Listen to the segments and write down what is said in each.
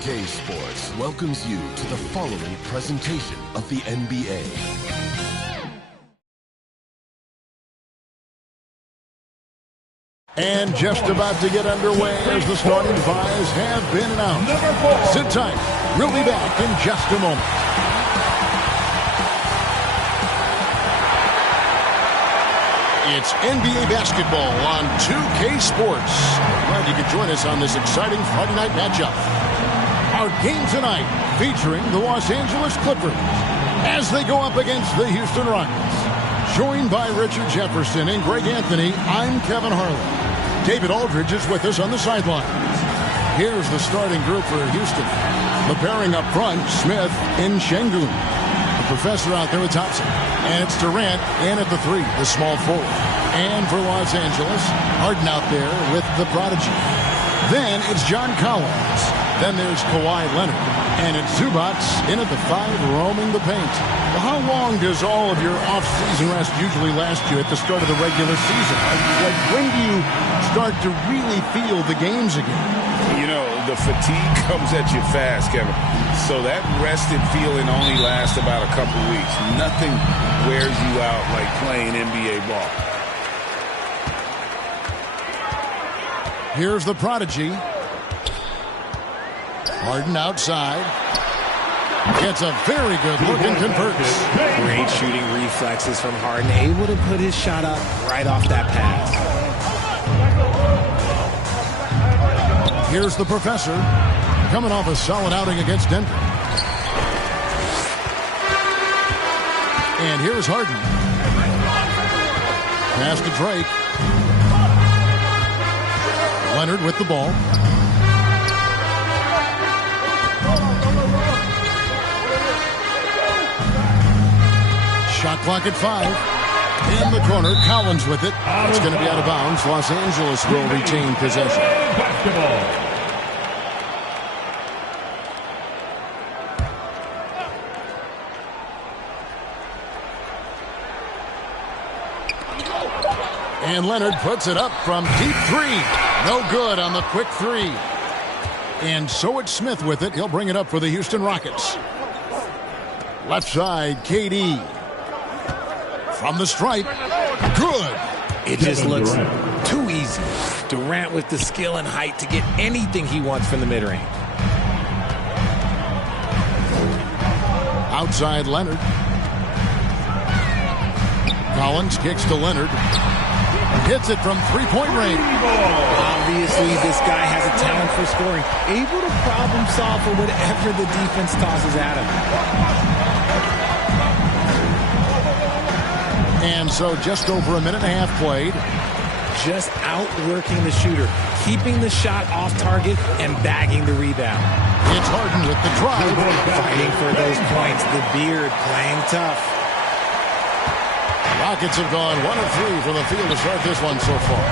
2K Sports welcomes you to the following presentation of the NBA. And just about to get underway as the starting fives have been announced. Sit tight. We'll be back in just a moment. It's NBA basketball on 2K Sports. Glad you could join us on this exciting Friday night matchup. Our game tonight featuring the Los Angeles Clippers as they go up against the Houston Rockets. Joined by Richard Jefferson and Greg Anthony, I'm Kevin Harlan. David Aldridge is with us on the sidelines. Here's the starting group for Houston. The pairing up front, Smith and Şengün. The professor out there with Thompson. And it's Durant in at the three, the small forward. And for Los Angeles, Harden out there with the prodigy. Then it's John Collins. Then there's Kawhi Leonard. And it's Zubac in at the five, roaming the paint. Well, how long does all of your off-season rest usually last you at the start of the regular season? Like, when do you start to really feel the games again? You know, the fatigue comes at you fast, Kevin. So that rested feeling only lasts about a couple weeks. Nothing wears you out like playing NBA ball. Here's the prodigy. Harden outside. Gets a very good look and converts. Great shooting reflexes from Harden. Able to put his shot up right off that pass. Here's the professor. Coming off a solid outing against Denver. And here's Harden. Pass to Drake. Leonard with the ball. Shot clock at 5. In the corner, Collins with it. It's going to be out of bounds. Los Angeles will retain possession. Basketball. And Leonard puts it up from deep three. No good on the quick three. And so it's Smith with it. He'll bring it up for the Houston Rockets. Left side, KD. From the stripe. Good. It just looks too easy. Durant with the skill and height to get anything he wants from the mid-range. Outside Leonard. Collins kicks to Leonard. Hits it from three-point range. Obviously, this guy has a talent for scoring. Able to problem solve for whatever the defense tosses at him. And so just over a minute and a half played. Just outworking the shooter, keeping the shot off target and bagging the rebound. It's Harden with the drive. Fighting for those points. The beard playing tough. Rockets have gone 1 of 3 from the field to start this one so far.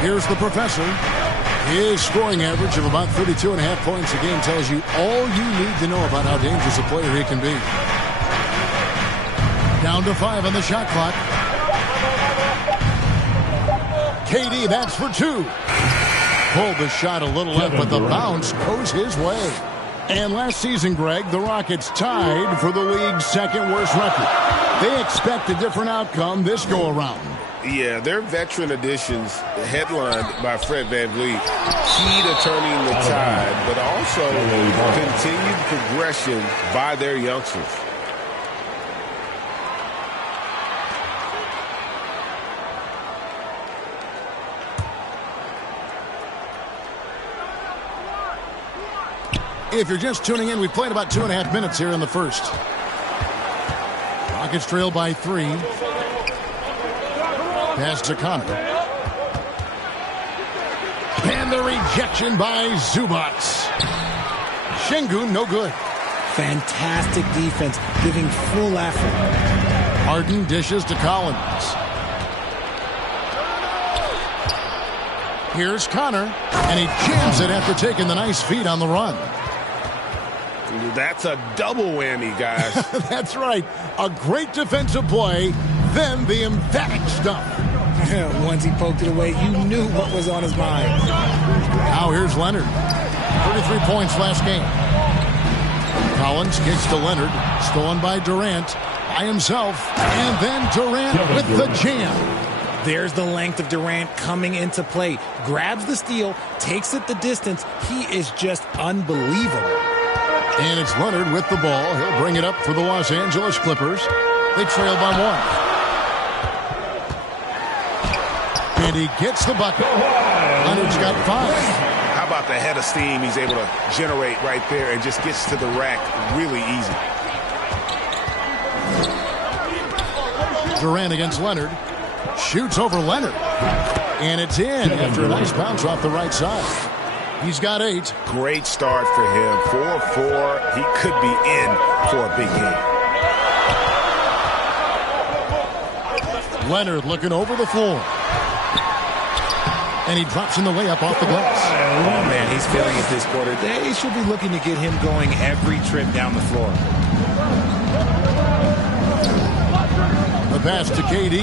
Here's the professor. His scoring average of about 32.5 points a game tells you all you need to know about how dangerous a player he can be. Down to 5 on the shot clock. KD, that's for 2. Pulled the shot a little left, but the bounce goes his way. And last season, Greg, the Rockets tied for the league's second worst record. They expect a different outcome this go-around. Yeah, their veteran additions, headlined by Fred VanVleet, key to turning the tide, but also continued progression by their youngsters. If you're just tuning in, we've played about 2.5 minutes here in the first. Rockets trail by 3. Pass to Connor. And the rejection by Zubac. Şengün, no good. Fantastic defense, giving full effort. Harden dishes to Collins. Here's Connor, and he jams it after taking the nice feed on the run. That's a double whammy, guys. That's right. A great defensive play, then the emphatic stuff. Once he poked it away, you knew what was on his mind. Here's Leonard. 33 points last game. Collins kicks to Leonard. Stolen by Durant. By himself. And then Durant with the jam. There's the length of Durant coming into play. Grabs the steal. Takes it the distance. He is just unbelievable. And it's Leonard with the ball. He'll bring it up for the Los Angeles Clippers. They trail by 1. And he gets the bucket. Leonard's got 5. How about the head of steam he's able to generate right there and just gets to the rack really easy. Durant against Leonard. Shoots over Leonard. And it's in after a nice bounce off the right side. He's got 8. Great start for him. 4-4. He could be in for a big game. Leonard looking over the floor. And he drops in the layup off the glass. Oh, man, he's feeling it this quarter. They should be looking to get him going every trip down the floor. The pass to KD.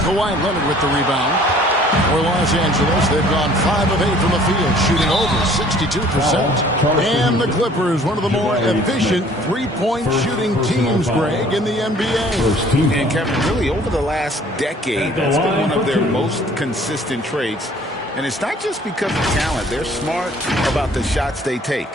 Kawhi Leonard with the rebound. For Los Angeles, they've gone 5 of 8 from the field, shooting over 62%. And the Clippers, one of the more efficient three-point shooting teams, Greg, in the NBA. And Kevin, really over the last decade, that's been one of their most consistent traits. And it's not just because of talent. They're smart about the shots they take.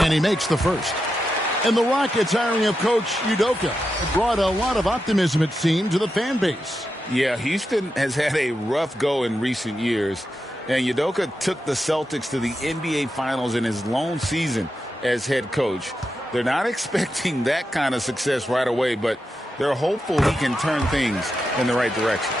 And he makes the first. And the Rockets hiring of Coach Udoka brought a lot of optimism, it seemed, to the fan base. Yeah, Houston has had a rough go in recent years. And Udoka took the Celtics to the NBA Finals in his lone season as head coach. They're not expecting that kind of success right away, but they're hopeful he can turn things in the right direction.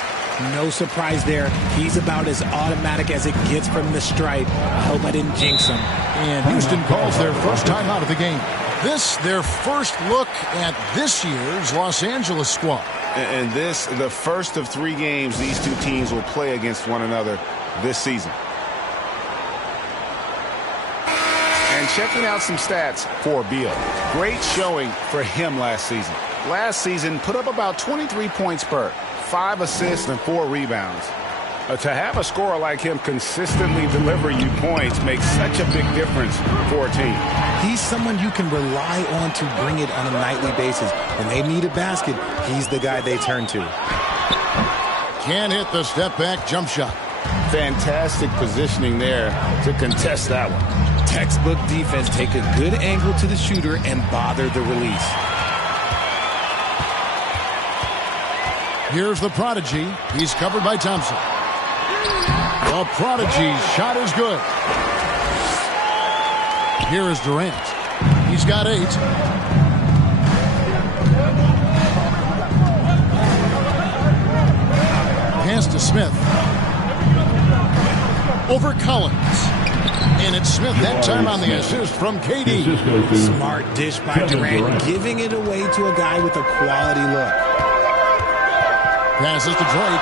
No surprise there. He's about as automatic as it gets from the stripe. I hope I didn't jinx him. And Houston calls their first time out of the game. This, their first look at this year's Los Angeles squad. And this, the first of 3 games these two teams will play against one another this season. And checking out some stats for Beal. Great showing for him last season. Last season, put up about 23 points per, 5 assists and 4 rebounds. To have a scorer like him consistently deliver you points makes such a big difference for a team. He's someone you can rely on to bring it on a nightly basis. When they need a basket, he's the guy they turn to. Can't hit the step-back jump shot. Fantastic positioning there to contest that one. Textbook defense. Take a good angle to the shooter and bother the release. Here's the prodigy. He's covered by Thompson. The prodigy's shot is good. Here is Durant. He's got 8. Pass to Smith. Over Collins. And it's Smith that time on the assist from KD. Smart dish by Durant, giving it away to a guy with a quality look. Passes to Drake.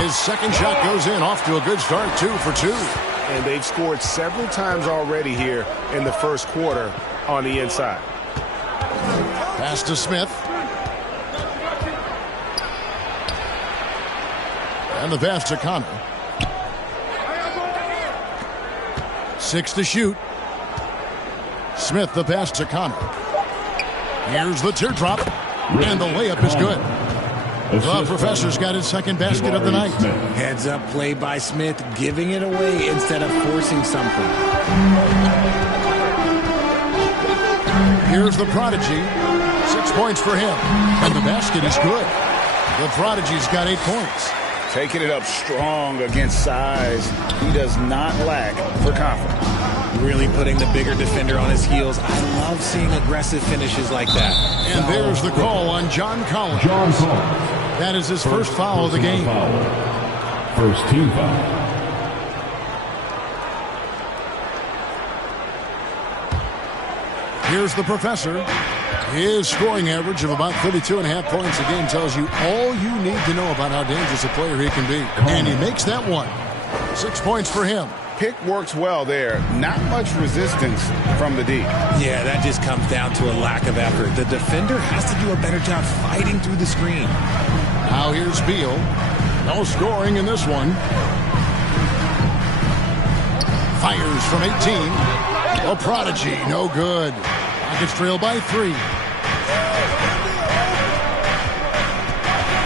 His second shot goes in, off to a good start, 2 for 2. And they've scored several times already here in the first quarter on the inside. Pass to Smith. And the pass to Connor. 6 to shoot. Smith the pass to Connor. Here's the teardrop. And the layup is good. The professor's got his second basket of the night. Heads up play by Smith, giving it away instead of forcing something. Here's the prodigy. 6 points for him. And the basket is good. The prodigy's got 8 points. Taking it up strong against size. He does not lack for confidence. Really putting the bigger defender on his heels. I love seeing aggressive finishes like that. And there's the call on John Collins. That is his first foul of the game. First team foul. Here's the professor. His scoring average of about 32.5 points a game tells you all you need to know about how dangerous a player he can be. And he makes that one. 6 points for him. Pick works well there. Not much resistance from the D. Yeah, that just comes down to a lack of effort. The defender has to do a better job fighting through the screen. Now here's Beal. No scoring in this one. Fires from 18. A prodigy, no good. Rockets trail by 3.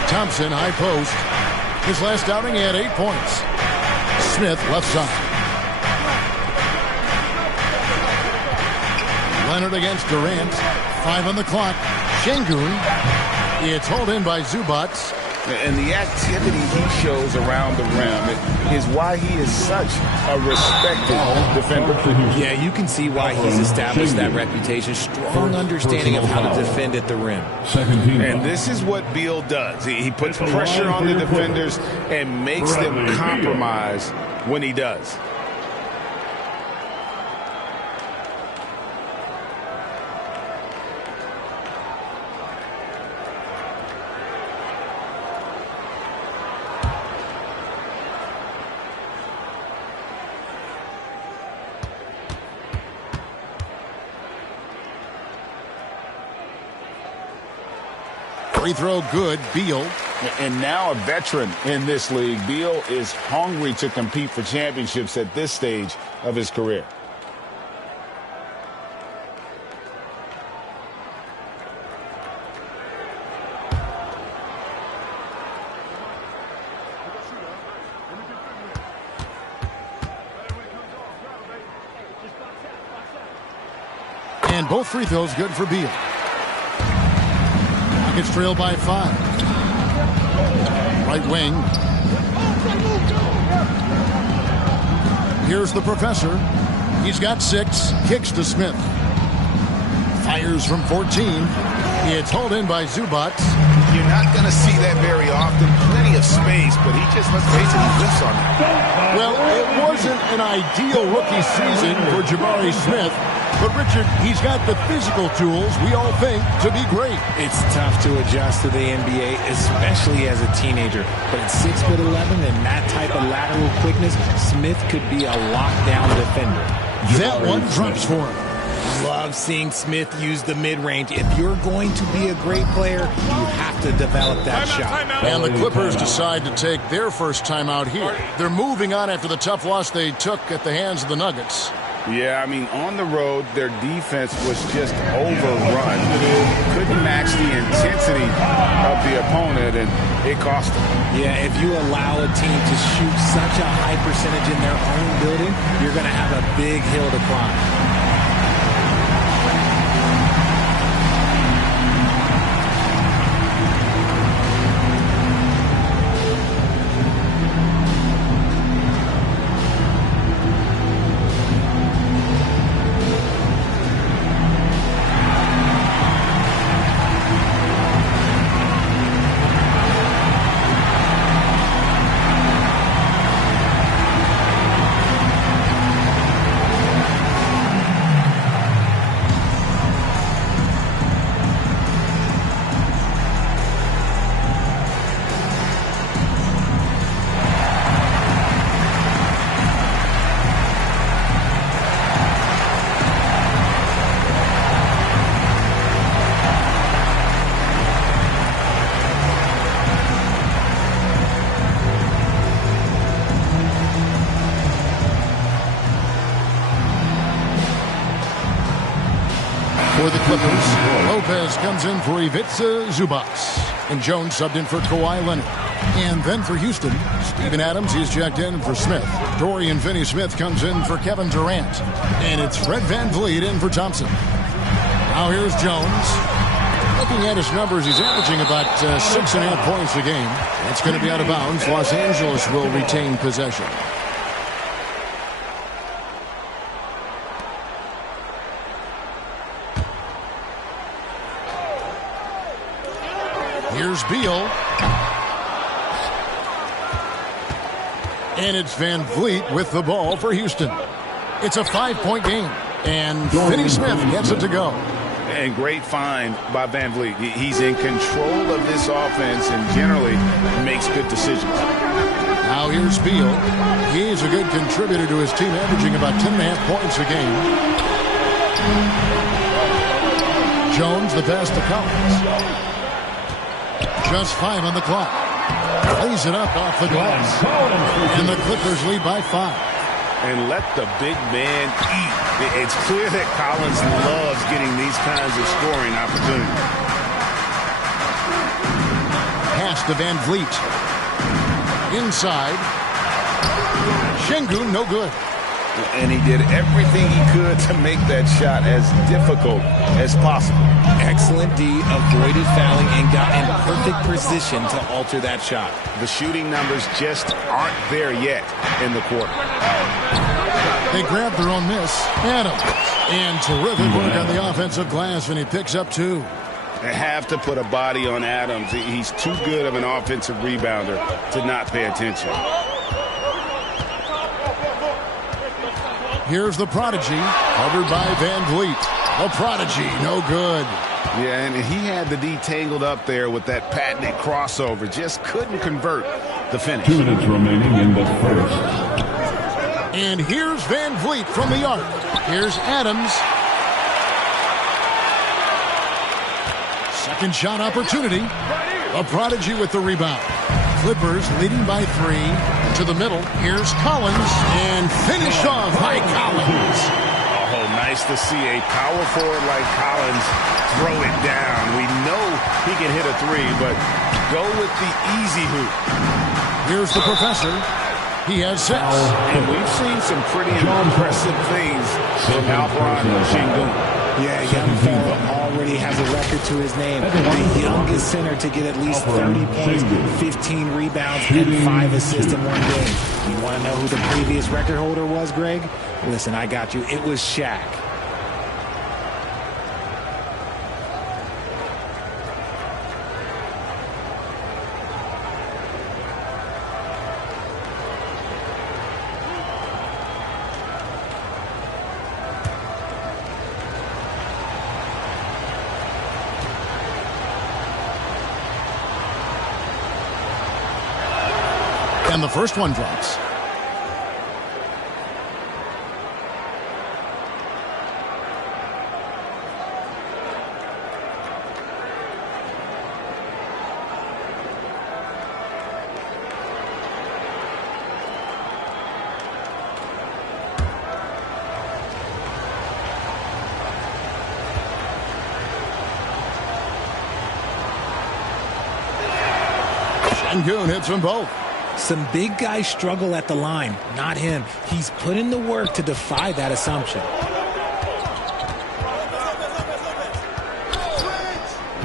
Thompson, high post. His last outing, he had 8 points. Smith, left side. Leonard against Durant. 5 on the clock. Şengün. It's hauled in by Zubac. And the activity he shows around the rim is why he is such a respected defender. Yeah, you can see why he's established that reputation. Strong understanding of how to defend at the rim. And this is what Beal does. He puts pressure on the defenders and makes them compromise when he does. Free throw good, Beal. And now a veteran in this league, Beal is hungry to compete for championships at this stage of his career. And both free throws good for Beal. Rockets trail by 5. Right wing. Here's the professor. He's got 6. Kicks to Smith. Fires from 14. It's hauled in by Zubac. You're not going to see that very often. Plenty of space, but he just, let's face it, he whiffs on that. Well, it wasn't an ideal rookie season for Jabari Smith. But, Richard, he's got the physical tools we all think to be great. It's tough to adjust to the NBA, especially as a teenager. But at 6'11" and that type of lateral quickness, Smith could be a lockdown defender. That one drops for him. Love seeing Smith use the mid-range. If you're going to be a great player, you have to develop that shot. And the Clippers decide to take their first time out here. They're moving on after the tough loss they took at the hands of the Nuggets. Yeah, I mean, on the road, their defense was just overrun. Couldn't match the intensity of the opponent, and it cost them. Yeah, if you allow a team to shoot such a high percentage in their own building, you're going to have a big hill to climb. For the Clippers, Lopez comes in for Ivica Zubac. And Jones subbed in for Kawhi Leonard. And then for Houston, Steven Adams, he's checked in for Smith. Dorian Finney-Smith comes in for Kevin Durant. And it's Fred VanVleet in for Thompson. Now here's Jones. Looking at his numbers, he's averaging about 6.5 points a game. That's going to be out of bounds. Los Angeles will retain possession. Here's Beal. And it's VanVleet with the ball for Houston. It's a 5-point game. And Finney Smith gets it to go. And great find by Van Vliet. He's in control of this offense and generally makes good decisions. Now here's Beal. He's a good contributor to his team, averaging about 10.5 points a game. Jones, the pass to Collins. Just 5 on the clock. Lays it up off the glass. And the Clippers lead by 5. And let the big man eat. It's clear that Collins loves getting these kinds of scoring opportunities. Pass to Van Vliet. Inside. Şengün, no good. And he did everything he could to make that shot as difficult as possible. Excellent D, avoided fouling, and got in perfect position to alter that shot. The shooting numbers just aren't there yet in the quarter. They grab their own miss. Adams. And terrific work on the offensive glass, and he picks up 2. They have to put a body on Adams. He's too good of an offensive rebounder to not pay attention. Here's the prodigy, covered by Van Vliet. The prodigy, no good. Yeah, and he had the D tangled up there with that patented crossover. Just couldn't convert the finish. 2 minutes remaining in the first. And here's Van Vliet from the arc. Here's Adams. Second shot opportunity. A prodigy with the rebound. Clippers leading by 3. To the middle. Here's Collins. And finished off by Collins. Oh, nice to see a power forward like Collins throw it down. We know he can hit a 3, but go with the easy hoop. Here's the professor. He has 6. And we've seen some pretty impressive things from Alperen Şengün. Yeah, young fella already has a record to his name. The youngest center to get at least 30 points, 15 rebounds, and 5 assists in one game. You want to know who the previous record holder was, Greg? Listen, I got you. It was Shaq. And the first one drops. Şengün hits them both. Some big guys struggle at the line, not him. He's put in the work to defy that assumption.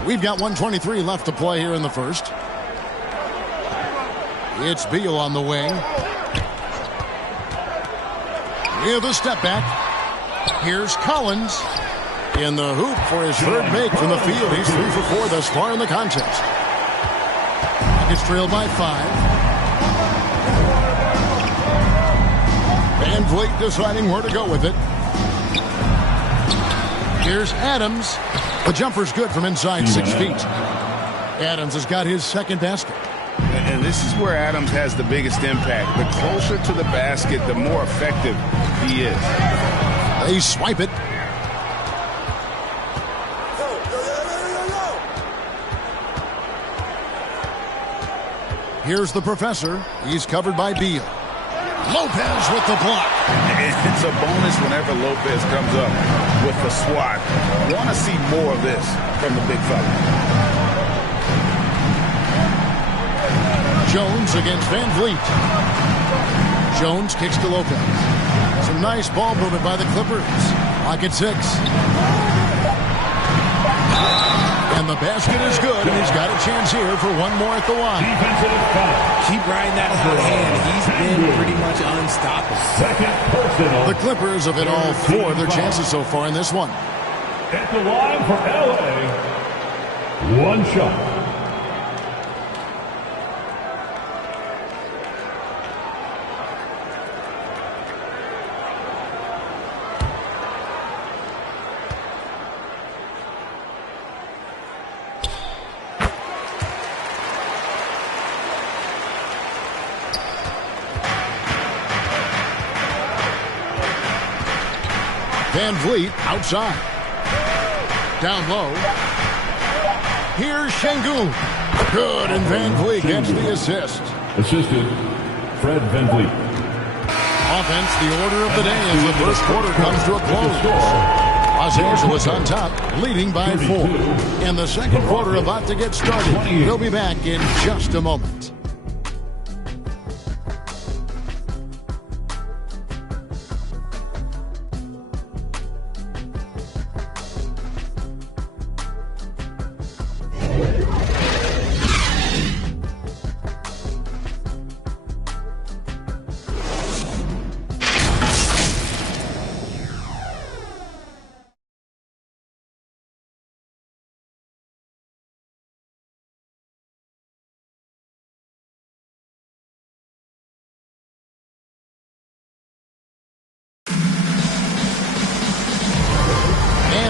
We've got 1:23 left to play here in the first. It's Beal on the wing. With a step back. Here's Collins. In the hoop for his third make from the field. He's 3 for 4 thus far in the contest. It's trailed by 5. Van Vliet deciding where to go with it. Here's Adams. The jumper's good from inside 6 feet. Adams has got his second basket. And this is where Adams has the biggest impact. The closer to the basket, the more effective he is. They swipe it. Here's the professor. He's covered by Beal. Lopez with the block. It's a bonus whenever Lopez comes up with the swat. Want to see more of this from the big fella. Jones against Van Vliet. Jones kicks to Lopez. Some nice ball movement by the Clippers. Lock at 6. And the basket is good, and he's got a chance here for one more at the line. Keep riding that hot hand. He's been pretty much unstoppable. Second personal. The Clippers have hit all 4 of their chances so far in this one. At the line for LA. One shot. Van Vliet outside. Down low. Here's Şengün. Good, and Van Vliet gets the assist. Assisted, Fred Van Vliet. Offense, the order of the day as the first quarter comes to a close. Los Angeles on top, leading by 4. And the second quarter about to get started. We'll be back in just a moment.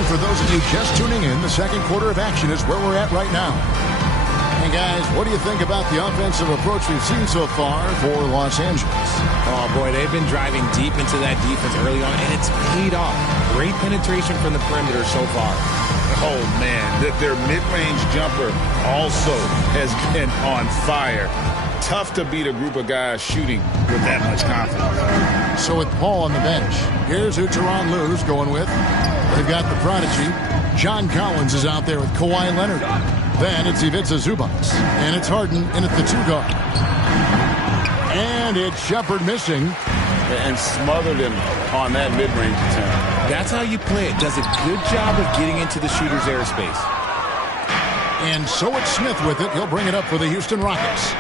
For those of you just tuning in, the second quarter of action is where we're at right now. And guys, what do you think about the offensive approach we've seen so far for Los Angeles? Oh boy, they've been driving deep into that defense early on, and it's paid off. Great penetration from the perimeter so far. Oh man, their mid-range jumper also has been on fire. Tough to beat a group of guys shooting with that much confidence. So with Paul on the bench, here's who Tyronn Lue's going with. They've got the prodigy. John Collins is out there with Kawhi Leonard. Then it's Ivica Zubac. And it's Harden in at the 2 guard. And it's Shepherd missing. And smothered him on that mid-range attempt. That's how you play it. Does a good job of getting into the shooter's airspace. And so it's Smith with it. He'll bring it up for the Houston Rockets.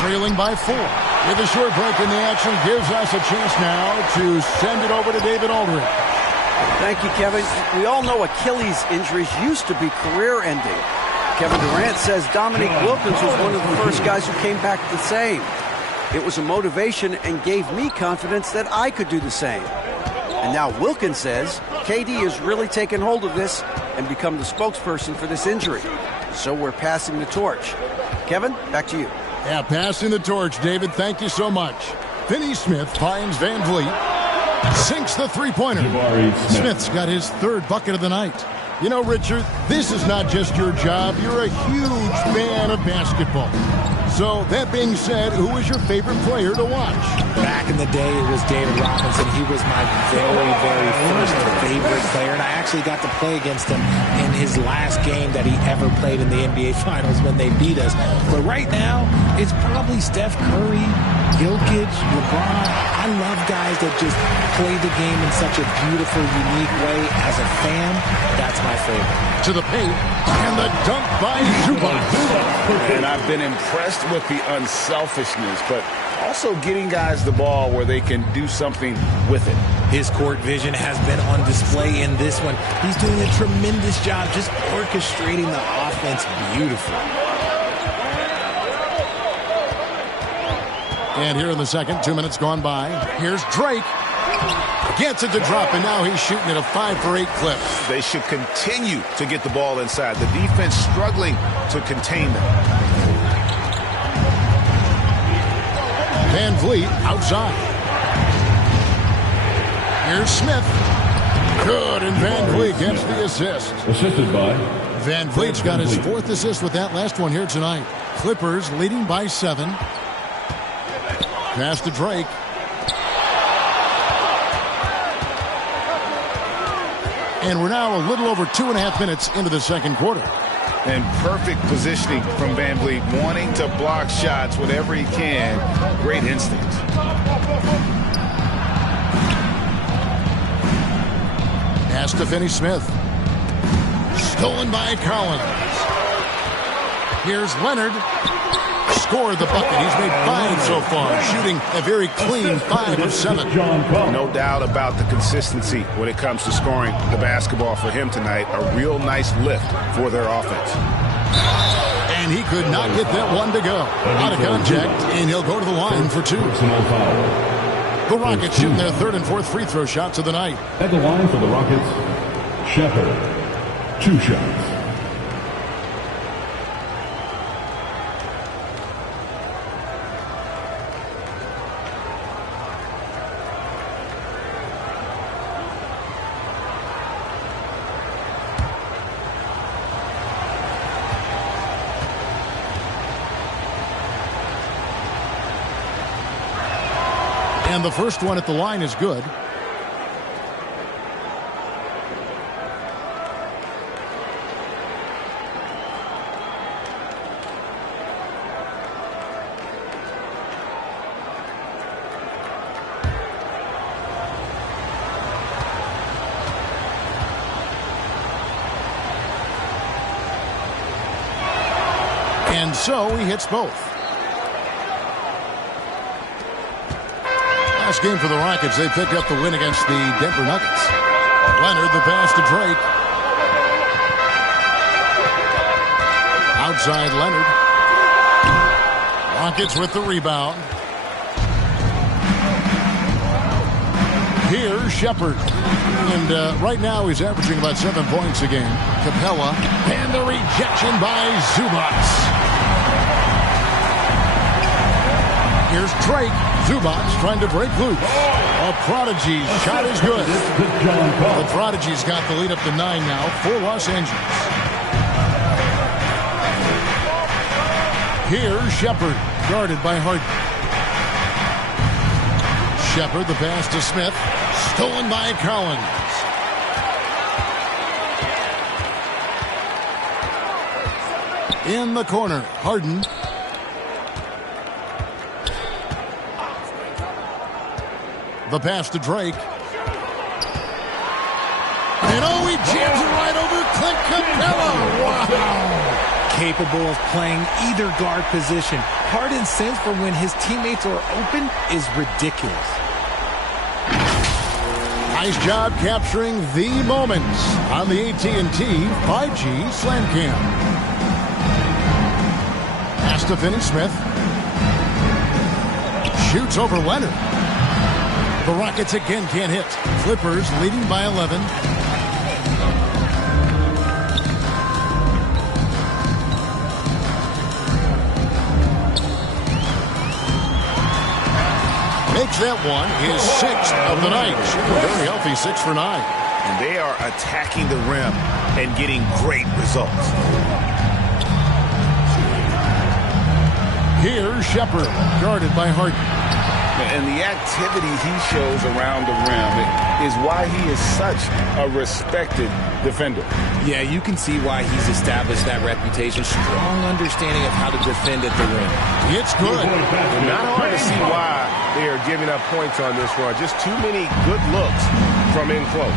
Trailing by 4. With a short break in the action, gives us a chance now to send it over to David Aldridge. Thank you, Kevin. We all know Achilles injuries used to be career-ending. Kevin Durant says Dominique Wilkins was one of the first guys who came back the same. It was a motivation and gave me confidence that I could do the same. And now Wilkins says KD has really taken hold of this and become the spokesperson for this injury. So we're passing the torch. Kevin, back to you. Yeah, passing the torch, David. Thank you so much. Finney Smith finds Van Vliet. Sinks the three-pointer. Smith's got his 3rd bucket of the night. You know, Richard, this is not just your job. You're a huge fan of basketball. So, that being said, who was your favorite player to watch? Back in the day, it was David Robinson. He was my very, very first favorite player, and I actually got to play against him in his last game that he ever played in the NBA Finals when they beat us. But right now, it's probably Steph Curry, Jokic, LeBron. I love guys that just play the game in such a beautiful, unique way. As a fan, that's my favorite. To the paint, and the dunk by Zubac. And I've been impressed with the unselfishness, but also getting guys the ball where they can do something with it. His court vision has been on display in this one. He's doing a tremendous job just orchestrating the offense beautifully. And here in the second, 2 minutes gone by. Here's Drake. Gets it to drop, and now he's shooting at a 5-for-8 clip. They should continue to get the ball inside. The defense struggling to contain them. Van Vliet outside. Here's Smith. Good, and Van Vliet gets the assist. Assisted by Van Vliet's got his 4th assist with that last one here tonight. Clippers leading by 7. Pass to Drake. And we're now a little over 2.5 minutes into the second quarter. And perfect positioning from Van Vliet, wanting to block shots whenever he can. Great instinct. Pass to Finney Smith. Stolen by Collins. Here's Leonard. Scored the bucket. He's made 5 so far, shooting a very clean 5 of 7. No doubt about the consistency when it comes to scoring the basketball for him tonight. A real nice lift for their offense. And he could not get that one to go. Out of contact, and he'll go to the line for 2. The Rockets shooting their 3rd and 4th free throw shots of the night. At the line for the Rockets, Shepherd. 2 shots. And the first one at the line is good. And so he hits both. Last game for the Rockets, they picked up the win against the Denver Nuggets. Leonard, the pass to Drake. Outside Leonard. Rockets with the rebound. Here's Shepherd. And right now he's averaging about 7 points a game. Capella. And the rejection by Zubac. Here's Drake. Zubac trying to break loose. A Prodigy shot is good. The Prodigy's got the lead up to 9 now for Los Angeles. Here's Shepherd, guarded by Harden. Shepherd, the pass to Smith. Stolen by Collins. In the corner, Harden. The pass to Drake. And oh, he jams it right over Clint Capella. Wow. Capable of playing either guard position. Harden's sense for when his teammates are open is ridiculous. Nice job capturing the moments on the AT&T 5G Slam Cam. Pass to Finney-Smith. Shoots over Leonard. The Rockets again can't hit. Clippers leading by 11. Makes that one his 6th of the night. Shooting very healthy, 6 for 9. And they are attacking the rim and getting great results. Here's Shepherd, guarded by Harden. And the activity he shows around the rim is why he is such a respected defender. Yeah, you can see why he's established that reputation. Strong understanding of how to defend at the rim. It's good. Not hard to see why they are giving up points on this run. Just too many good looks from in close.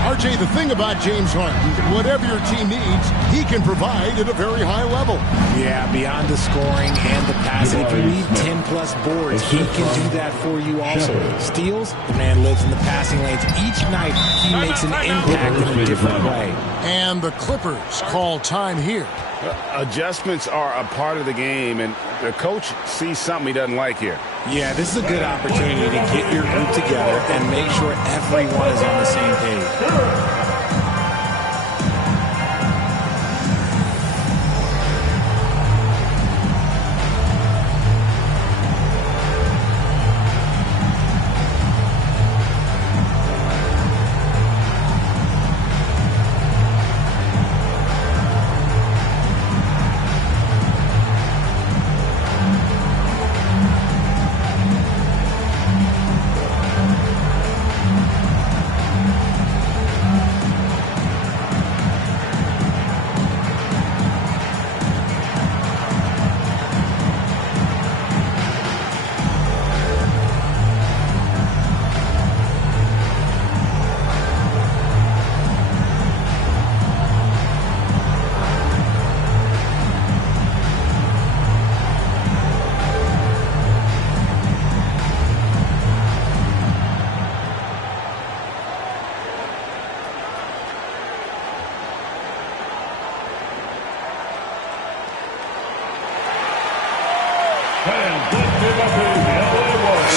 RJ, the thing about James Harden, whatever your team needs, he can provide at a very high level. Yeah, beyond the scoring and the passing, if you need 10-plus boards, he can do that for you also. Steals, the man lives in the passing lanes. Each night, he makes an impact in a different way. And the Clippers call time here. Adjustments are a part of the game, and the coach sees something he doesn't like here. Yeah, this is a good opportunity to get your group together and make sure everyone is on the same page.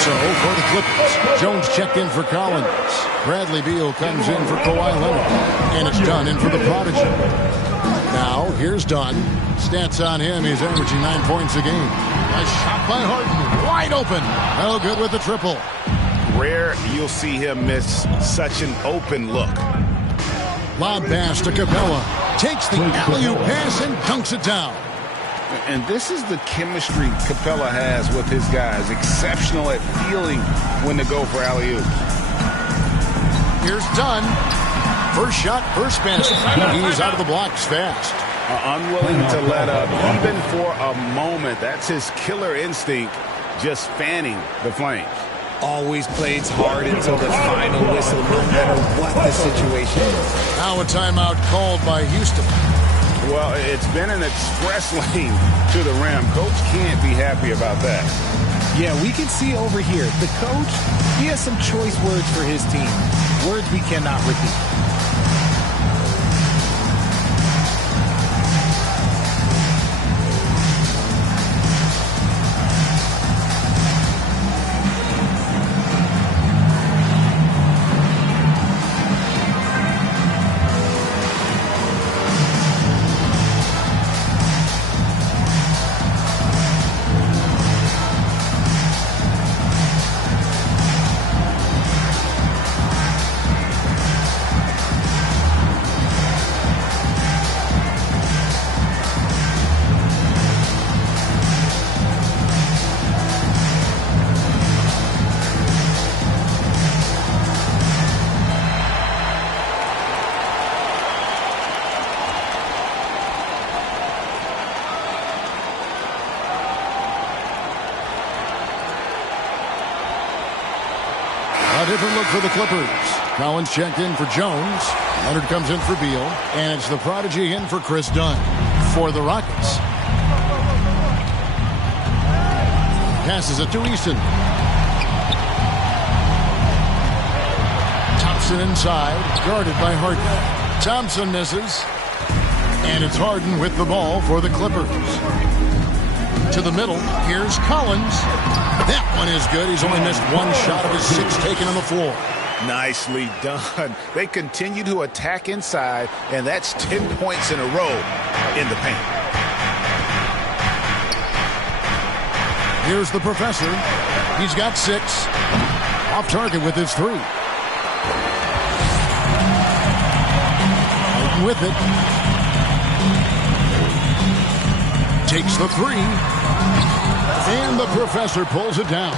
So, for the Clippers, Jones checked in for Collins. Bradley Beal comes in for Kawhi Leonard. And it's Dunn in for the Prodigy. Now, here's Dunn. Stats on him, he's averaging 9 points a game. A shot by Harden, wide open. No good with the triple. Rare you'll see him miss such an open look. Lob pass to Capella. Takes the alley-oop pass and dunks it down. And this is the chemistry Capella has with his guys. Exceptional at feeling when to go for alley-oop. Here's Dunn. First shot, first basket. He's out of the blocks fast. Unwilling to let up even for a moment. That's his killer instinct, just fanning the flames. Always plays hard until the final whistle, no matter what the situation is. Now a timeout called by Houston. Well, it's been an express lane to the rim. Coach can't be happy about that. Yeah, we can see over here. The coach, he has some choice words for his team. Words we cannot repeat. A different look for the Clippers. Collins checked in for Jones. Leonard comes in for Beal. And it's the prodigy in for Chris Dunn for the Rockets. Passes it to Easton. Thompson inside. Guarded by Harden. Thompson misses. And it's Harden with the ball for the Clippers. To the middle. Here's Collins. That one is good. He's only missed one shot of his 6 taken on the floor. Nicely done. They continue to attack inside, and that's 10 points in a row in the paint. Here's the professor. He's got 6. Off target with his 3. With it. Takes the 3. And the professor pulls it down.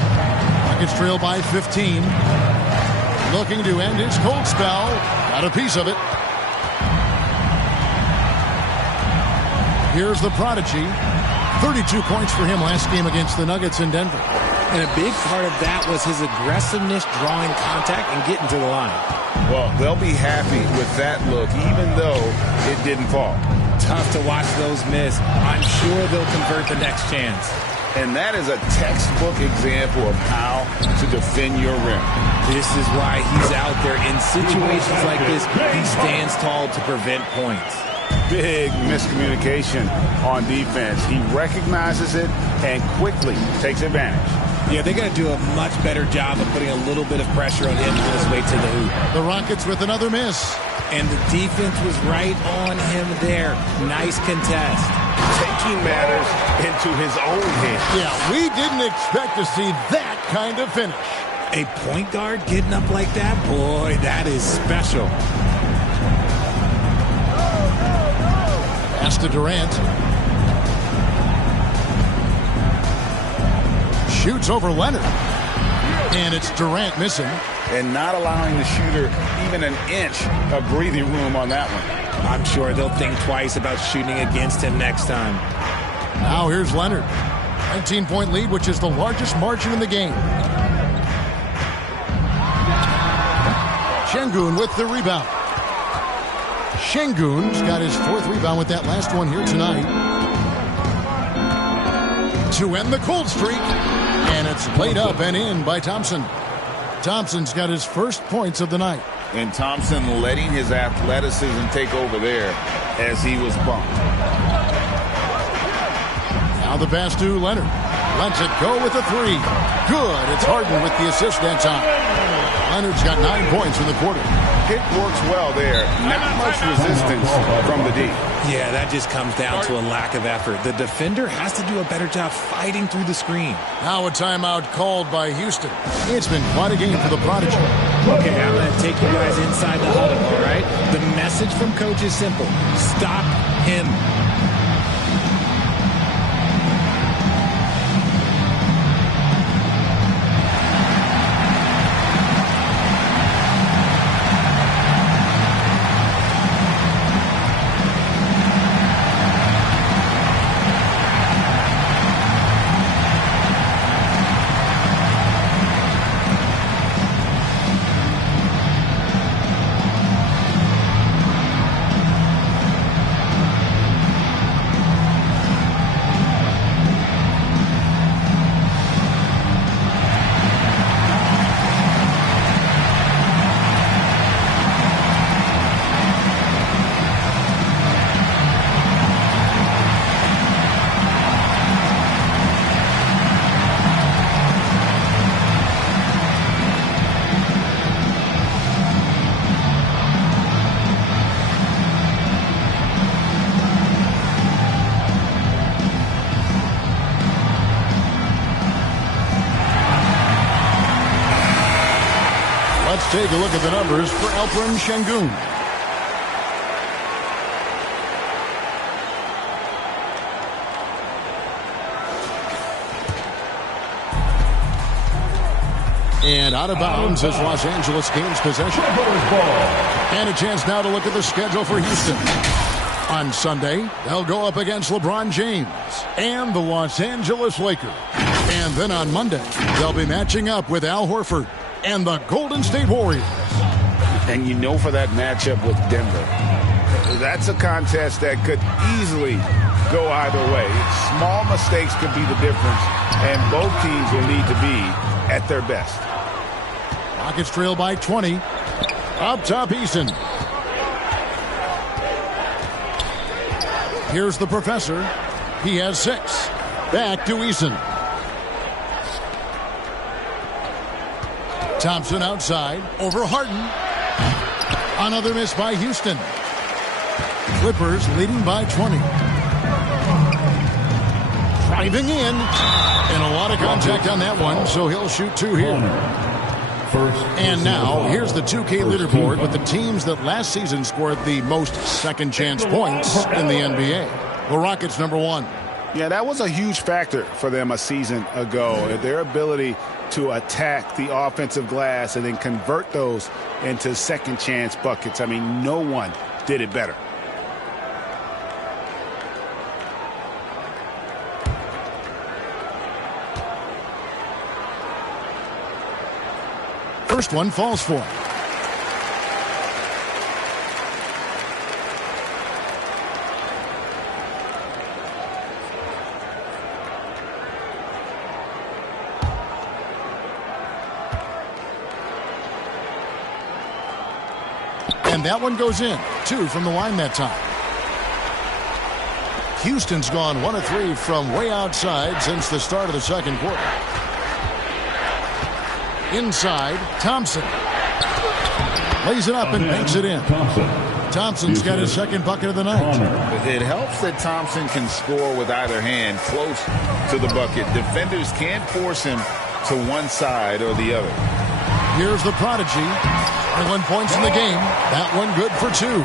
Rockets trail by 15. Looking to end his cold spell. Got a piece of it. Here's the prodigy. 32 points for him last game against the Nuggets in Denver. And a big part of that was his aggressiveness, drawing contact, and getting to the line. Well, they'll be happy with that look, even though it didn't fall. Tough to watch those miss. I'm sure they'll convert the next chance. And that is a textbook example of how to defend your rim. This is why he's out there in situations like this. He stands tall to prevent points. Big miscommunication on defense. He recognizes it and quickly takes advantage. Yeah, they got to do a much better job of putting a little bit of pressure on him on his way to the hoop. The Rockets with another miss. And the defense was right on him there. Nice contest. Taking matters into his own hands. Yeah, we didn't expect to see that kind of finish. A point guard getting up like that? Boy, that is special. Pass to Durant. Shoots over Leonard. And it's Durant missing. And not allowing the shooter even an inch of breathing room on that one. I'm sure they'll think twice about shooting against him next time. Now here's Leonard. 19-point lead, which is the largest margin in the game. Şengün with the rebound. Şengün's got his 4th rebound with that last one here tonight. To end the cold streak. And it's played up and in by Thompson. Thompson's got his first points of the night. And Thompson letting his athleticism take over there as he was bumped. Now the pass to Leonard. Lets it go with a 3. Good. It's Harden with the assist that time. Leonard's got 9 points in the quarter. It works well there. Not much resistance from the D. Yeah, that just comes down to a lack of effort. The defender has to do a better job fighting through the screen. Now a timeout called by Houston. It's been quite a game for the prodigy. Okay, I'm going to take you guys inside the huddle, all right? The message from Coach is simple. Stop him. Let's take a look at the numbers for Alperen Şengün. And out of bounds as Los Angeles gains possession. And a chance now to look at the schedule for Houston. On Sunday, they'll go up against LeBron James and the Los Angeles Lakers. And then on Monday, they'll be matching up with Al Horford and the Golden State Warriors. And you know, for that matchup with Denver, that's a contest that could easily go either way. Small mistakes could be the difference, and both teams will need to be at their best. Rockets trail by 20. Up top, Eason. Here's the professor. He has 6. Back to Eason. Thompson outside. Over Harden. Another miss by Houston. Clippers leading by 20. Driving in. And a lot of contact on that one, so he'll shoot 2 here. And now, here's the 2K leaderboard with the teams that last season scored the most second-chance points in the NBA. The Rockets, number 1. Yeah, that was a huge factor for them a season ago. Their ability to attack the offensive glass and then convert those into second-chance buckets. I mean, no one did it better. First one falls for him. And that one goes in. 2 from the line that time. Houston's gone 1 of 3 from way outside since the start of the second quarter. Inside, Thompson. Lays it up and banks it in. Thompson's got his second bucket of the night. It helps that Thompson can score with either hand close to the bucket. Defenders can't force him to one side or the other. Here's the prodigy. 21 points in the game. That one good for 2.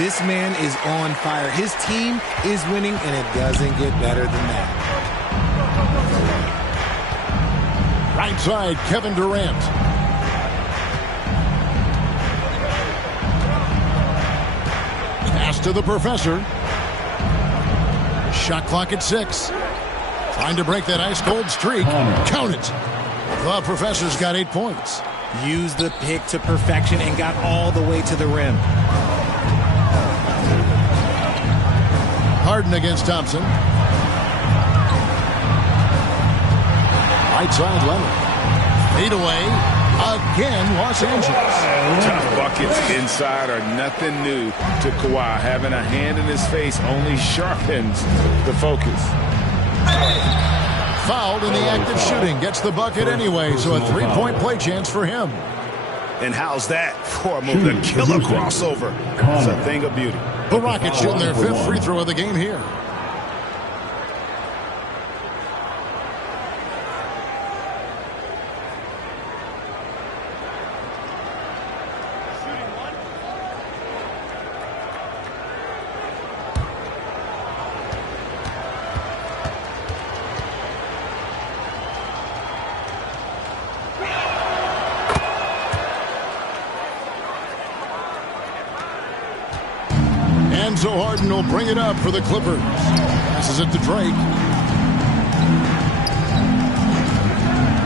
This man is on fire. His team is winning, and it doesn't get better than that. Right side, Kevin Durant. Pass to the professor. Shot clock at 6. Trying to break that ice-cold streak. Count it. The professor's got 8 points. Used the pick to perfection and got all the way to the rim. Harden against Thompson. Right side, Leonard. Lead away. Again, Los Angeles. Tough buckets inside are nothing new to Kawhi. Having a hand in his face only sharpens the focus. Fouled in the act of shooting. Gets the bucket anyway, so a 3-point play chance for him. And how's that for a move? The killer crossover. It's a thing of beauty. The Rockets shooting their 5th free throw of the game here. So Harden will bring it up for the Clippers. Passes it to Drake.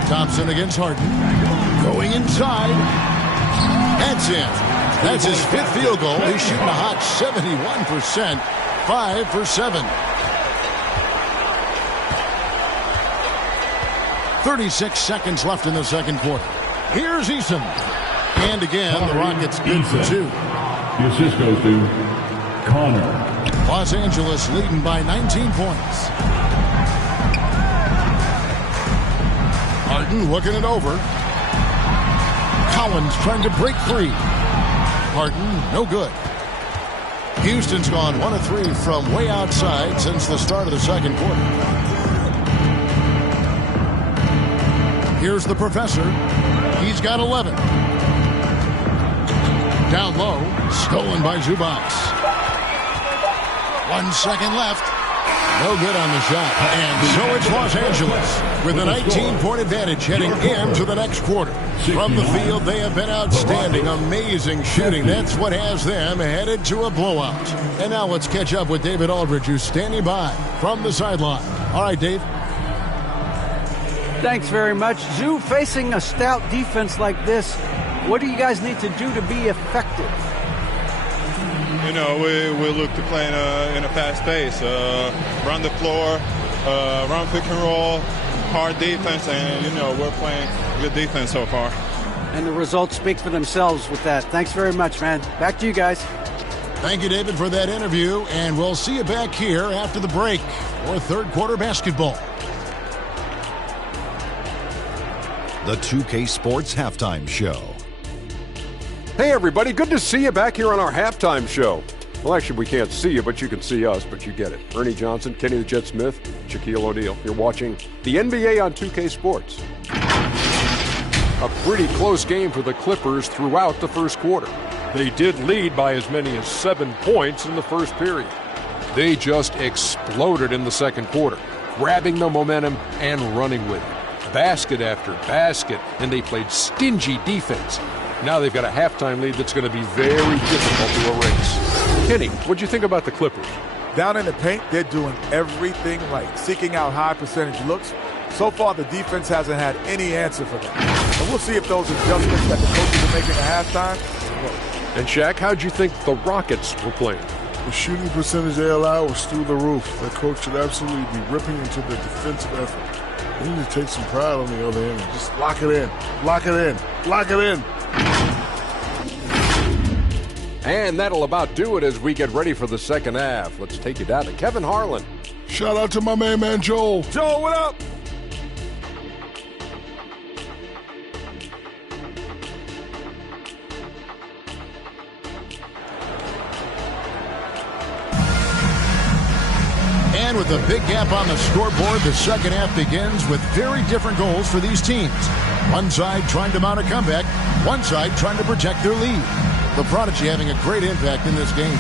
Thompson against Harden. Going inside. That's in. That's his 5th field goal. He's shooting a hot 71%. 5 for 7. 36 seconds left in the second quarter. Here's Eason. And again, the Rockets good for 2. The assist goes to Connor. Los Angeles leading by 19 points. Harden looking it over. Collins trying to break free. Harden, no good. Houston's gone 1 of 3 from way outside since the start of the second quarter. Here's the professor. He's got 11. Down low, stolen by Zubac. 1 second left. No good on the shot. And so it's Los Angeles with a 19-point advantage heading into the next quarter. From the field, they have been outstanding. Amazing shooting. That's what has them headed to a blowout. And now let's catch up with David Aldridge, who's standing by from the sideline. All right, Dave. Thanks very much. Zoo, facing a stout defense like this, what do you guys need to do to be effective? You know, we look to play in a fast pace, run the floor, run pick and roll, hard defense, and, you know, we're playing good defense so far. And the results speak for themselves with that. Thanks very much, man. Back to you guys. Thank you, David, for that interview, and we'll see you back here after the break for third quarter basketball. The 2K Sports Halftime Show. Hey everybody, good to see you back here on our halftime show. Well, actually, we can't see you, but you can see us, but you get it. Ernie Johnson, Kenny the Jet Smith, Shaquille O'Neal. You're watching the NBA on 2K Sports. A pretty close game for the Clippers throughout the first quarter. They did lead by as many as 7 points in the first period. They just exploded in the second quarter, grabbing the momentum and running with it. Basket after basket, and they played stingy defense. Now they've got a halftime lead that's going to be very difficult to erase. Kenny, what'd you think about the Clippers? Down in the paint, they're doing everything right, seeking out high percentage looks. So far, the defense hasn't had any answer for them. And we'll see if those adjustments that the coaches are making at halftime work. And Shaq, how'd you think the Rockets were playing? The shooting percentage they allow was through the roof. The coach should absolutely be ripping into the defensive effort. They need to take some pride on the other end and just lock it in, lock it in, lock it in. And that'll about do it as we get ready for the second half. Let's take you down to Kevin Harlan. Shout out to my man Joel. Joel, what up? And with a big gap on the scoreboard, the second half begins with very different goals for these teams. One side trying to mount a comeback, one side trying to protect their lead. The Prodigy having a great impact in this game.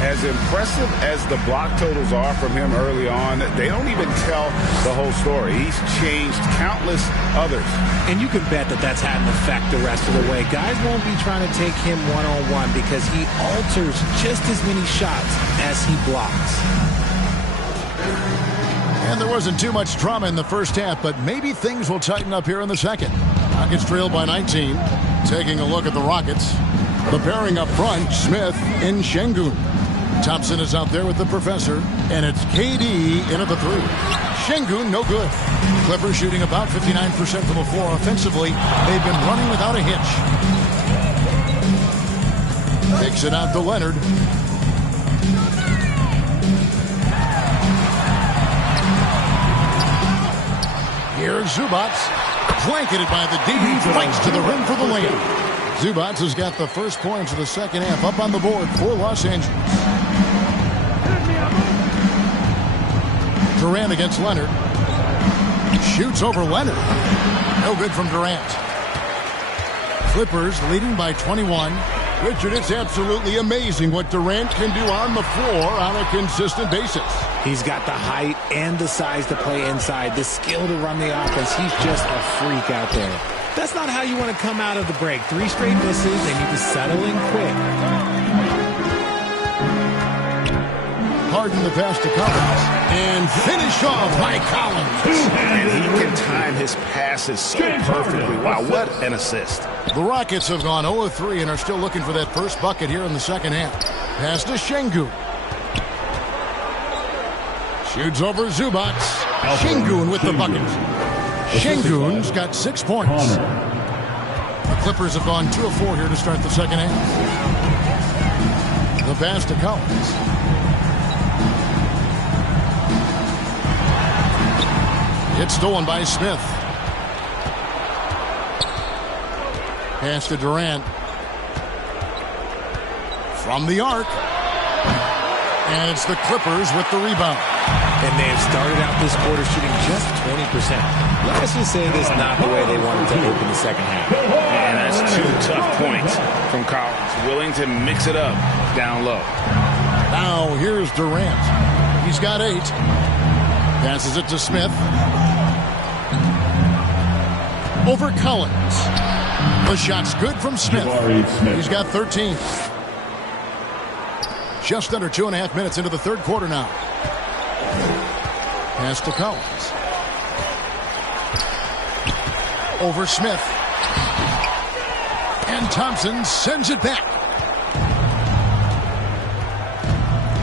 As impressive as the block totals are from him early on, they don't even tell the whole story. He's changed countless others. And you can bet that that's had an effect the rest of the way. Guys won't be trying to take him one-on-one because he alters just as many shots as he blocks. And there wasn't too much drama in the first half, but maybe things will tighten up here in the second. Rockets trail by 19. Taking a look at the Rockets. The pairing up front, Smith and Şengün. Thompson is out there with the professor, and it's KD in at the three. Şengün, no good. Clippers shooting about 59% from the floor offensively. They've been running without a hitch. Takes it out to Leonard. Here's Zubac, blanketed by the D, flanks to the rim for the layup. Zubac has got the first points of the second half up on the board for Los Angeles. Durant against Leonard. Shoots over Leonard. No good from Durant. Clippers leading by 21. Richard, it's absolutely amazing what Durant can do on the floor on a consistent basis. He's got the height and the size to play inside, the skill to run the offense. He's just a freak out there. That's not how you want to come out of the break. 3 straight misses. They need to settle in quick. Harden the pass to Collins. And finish off by Collins. And he can time his passes so perfectly. Wow, what an assist. The Rockets have gone 0-3 and are still looking for that first bucket here in the second half. Pass to Şengün. Shoots over Zubac. Şengün with the bucket. Şengün's got 6 points. The Clippers have gone 2 of 4 here to start the second half. The pass to Collins. It's stolen by Smith. Pass to Durant. From the arc. And it's the Clippers with the rebound. And they have started out this quarter shooting just 20%. Let's just say this is not the way they wanted to open the second half. Man, that's 2 tough points from Collins, willing to mix it up down low. Now here's Durant. He's got 8. Passes it to Smith. Over Collins. The shot's good from Smith. He's got 13. Just under 2.5 minutes into the third quarter now. Pass to Collins. Over Smith. And Thompson sends it back.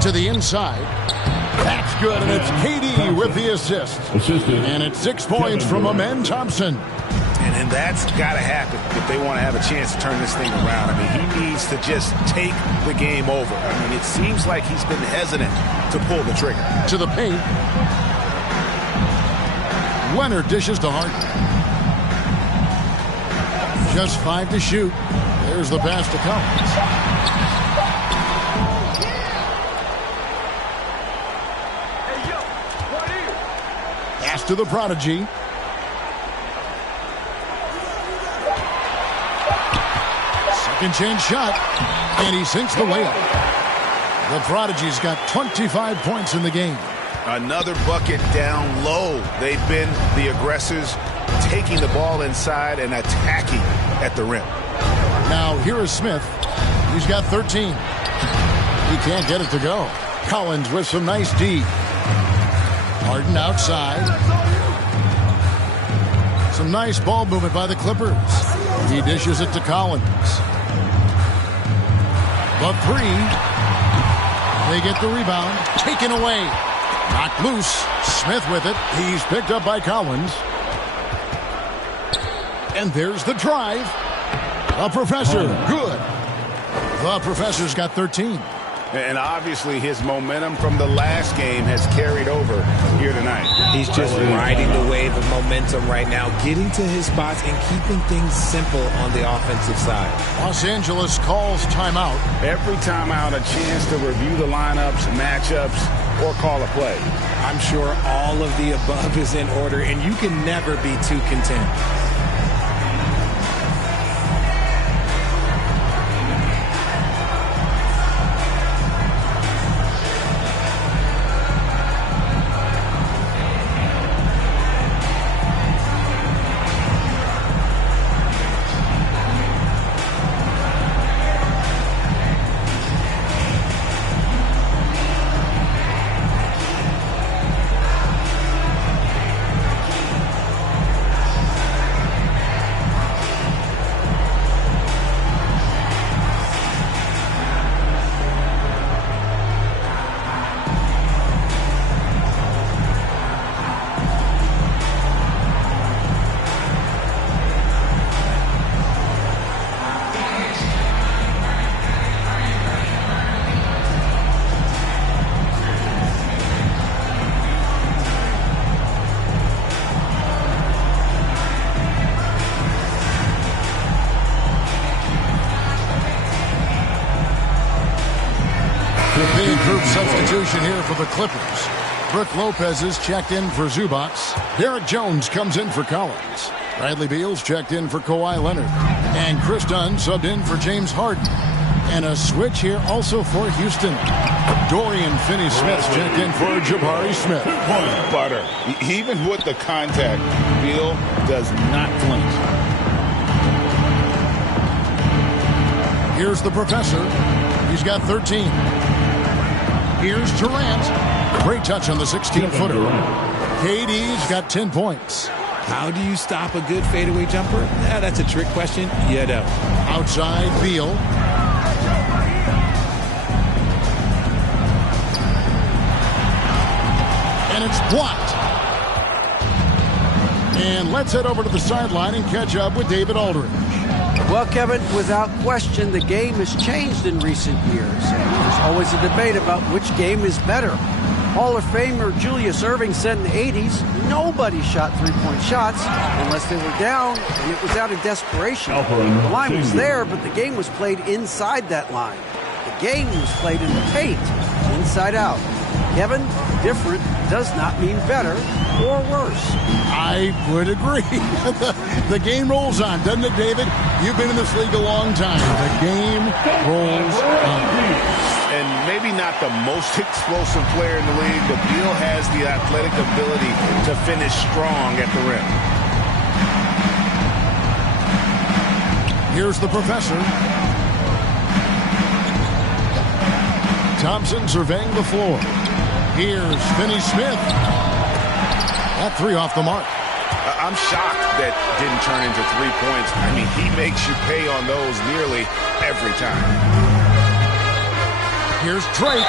To the inside. That's good, and it's KD with the assist. And it's 6 points from Amen Thompson. And that's got to happen if they want to have a chance to turn this thing around. I mean, he needs to just take the game over. I mean, it seems like he's been hesitant to pull the trigger. To the paint. Leonard dishes to Harden. Just 5 to shoot. There's the pass to Collins. Pass to the prodigy. Second chance shot, and he sinks the layup. The prodigy's got 25 points in the game. Another bucket down low. They've been the aggressors, taking the ball inside and attacking at the rim. Now here is Smith. He's got 13. He can't get it to go. Collins with some nice D. Harden outside. Some nice ball movement by the Clippers. He dishes it to Collins. The 3. They get the rebound. Taken away. Knocked loose. Smith with it. He's picked up by Collins. And there's the drive. The professor. Good. The professor's got 13. And obviously his momentum from the last game has carried over here tonight. He's just riding the wave of momentum right now, getting to his spots and keeping things simple on the offensive side. Los Angeles calls timeout. Every timeout, a chance to review the lineups, matchups, or call a play. I'm sure all of the above is in order, and you can never be too content. Substitution here for the Clippers. Brook Lopez is checked in for Zubac. Derek Jones comes in for Collins. Bradley Beal's checked in for Kawhi Leonard. And Chris Dunn subbed in for James Harden. And a switch here also for Houston. Dorian Finney-Smith's checked in for Jabari Smith. Butter. Even with the contact, Beal does not flinch. Here's the professor. He's got 13. Here's Durant. Great touch on the 16-footer. KD's got 10 points. How do you stop a good fadeaway jumper? That's a trick question. You know. Outside, Beal. And it's blocked. And let's head over to the sideline and catch up with David Aldridge. Well, Kevin, without question, the game has changed in recent years. There's always a debate about which game is better. Hall of Famer Julius Erving said in the 80s, nobody shot three-point shots unless they were down, and it was out of desperation. The line was there, but the game was played inside that line. The game was played in the paint, inside out. Kevin, different does not mean better or worse. I would agree. The game rolls on, doesn't it, David? You've been in this league a long time. The game rolls on. And maybe not the most explosive player in the league, but Beal has the athletic ability to finish strong at the rim. Here's the professor. Thompson surveying the floor. Here's Finney Smith. That three off the mark. I'm shocked that didn't turn into 3 points. I mean, he makes you pay on those nearly every time. Here's Drake.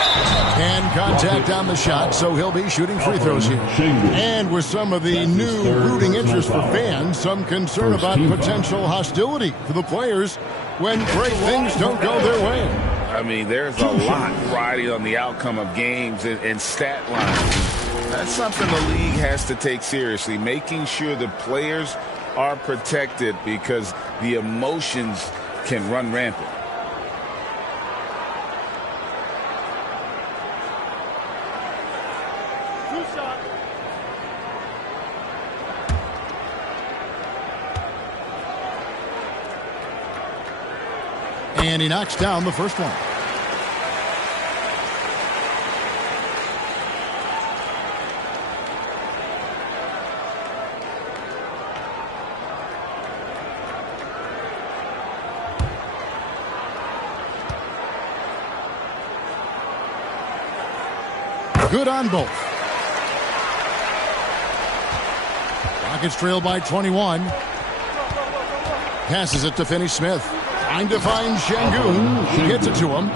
And contact on the shot, so he'll be shooting free throws here. And with some of the new rooting interest for fans, some concern about potential hostility for the players when great things don't go their way. I mean, there's a lot riding on the outcome of games and stat lines. That's something the league has to take seriously, making sure the players are protected because the emotions can run rampant. And he knocks down the first one. Good on both. Rockets trail by 21. Passes it to Finney Smith. Trying to find Şengün. He gets it to him.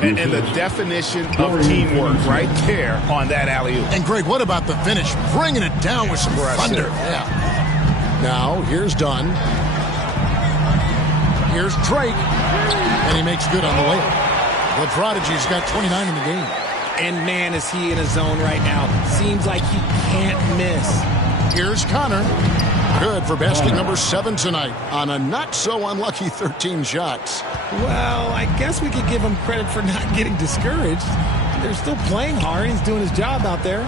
And the definition of teamwork right there on that alley-oop. And Greg, what about the finish? Bringing it down with some thunder. Yeah. Now, here's Dunn. Here's Drake. And he makes good on the layup. The Prodigy's got 29 in the game. And man, is he in a zone right now. Seems like he can't miss. Here's Connor. Good for basket number 7 tonight on a not-so-unlucky 13 shots. Well, I guess we could give him credit for not getting discouraged. They're still playing hard. He's doing his job out there.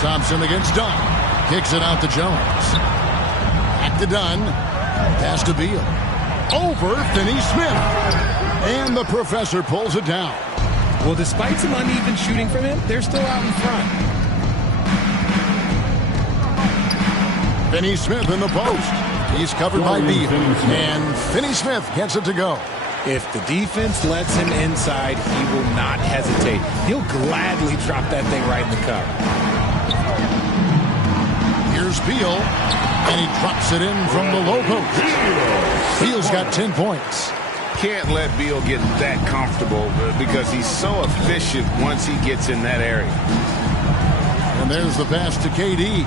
Thompson against Dunn. Kicks it out to Jones. Back to Dunn. Pass to Beal. Over Finney Smith. And the professor pulls it down. Well, despite some uneven shooting from him, they're still out in front. Finney Smith in the post. He's covered by Beal. And Finney Smith gets it to go. If the defense lets him inside, he will not hesitate. He'll gladly drop that thing right in the cup. Here's Beal. And he drops it in from the low post. Beal's got 10 points. Can't let Beal get that comfortable because he's so efficient once he gets in that area. And there's the pass to KD.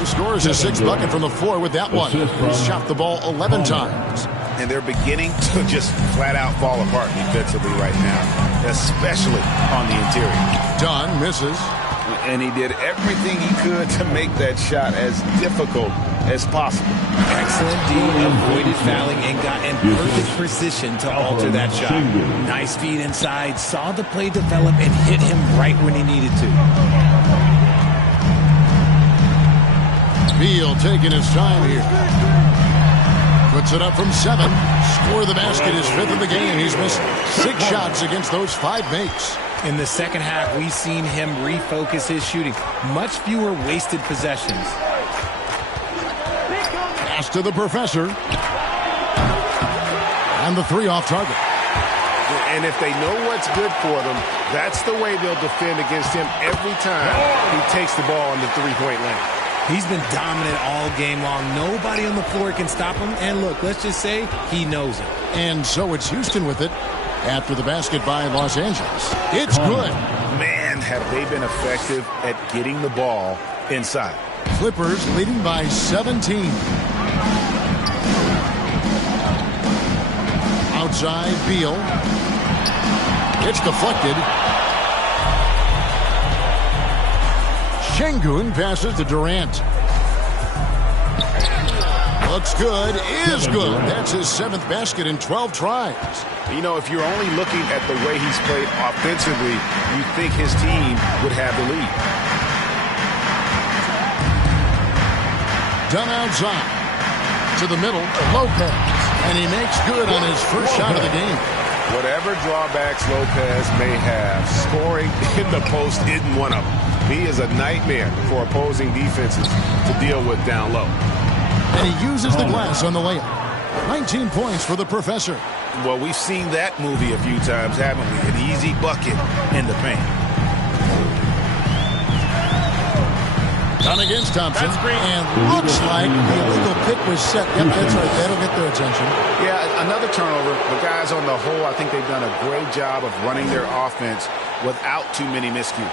He scores his 6th bucket from the floor with that one. He's shot the ball 11 times. And they're beginning to just flat out fall apart defensively right now, especially on the interior. Dunn misses. And he did everything he could to make that shot as difficult as possible. Excellent D, avoided fouling and got in perfect position to alter that shot. Nice feed inside, saw the play develop and hit him right when he needed to. Beal taking his time here. Puts it up from 7. Score the basket, his 5th of the game. He's missed 6 shots against those 5 mates. In the second half, we've seen him refocus his shooting. Much fewer wasted possessions. Pass to the professor. And the 3 off target. And if they know what's good for them, that's the way they'll defend against him every time he takes the ball in the 3-point lane. He's been dominant all game long. Nobody on the floor can stop him. And look, let's just say he knows it. And so it's Houston with it after the basket by Los Angeles. It's good. Man, have they been effective at getting the ball inside. Clippers leading by 17. Outside, Beal. It's deflected. Şengün passes to Durant. Looks good, is good. That's his 7th basket in 12 tries. You know, if you're only looking at the way he's played offensively, you think his team would have the lead. Done outside. To the middle, Lopez. And he makes good on his first shot of the game. Whatever drawbacks Lopez may have, scoring in the post isn't one of them. He is a nightmare for opposing defenses to deal with down low. And he uses the glass on the layup. 19 points for the professor. Well, we've seen that movie a few times, haven't we? An easy bucket in the paint. Done against Thompson. And looks like the illegal pick was set. Yep, that's right. That'll get their attention. Yeah, another turnover. The guys on the whole, I think they've done a great job of running their offense without too many miscues.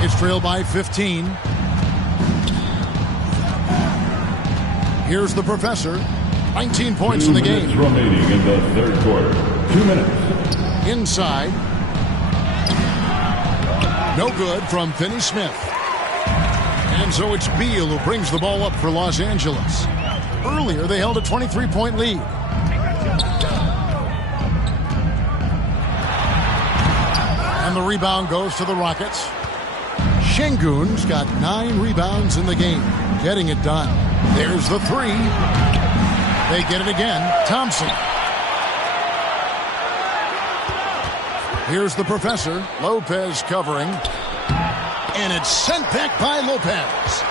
It's trailed by 15. Here's the professor. 19 points in the game. 2 minutes remaining in the third quarter. 2 minutes. Inside. No good from Finney-Smith. And so it's Beal who brings the ball up for Los Angeles. Earlier, they held a 23-point lead. And the rebound goes to the Rockets. Şengün's got 9 rebounds in the game, getting it done. There's the 3. They get it again. Thompson. Here's the professor. Lopez covering. And it's sent back by Lopez.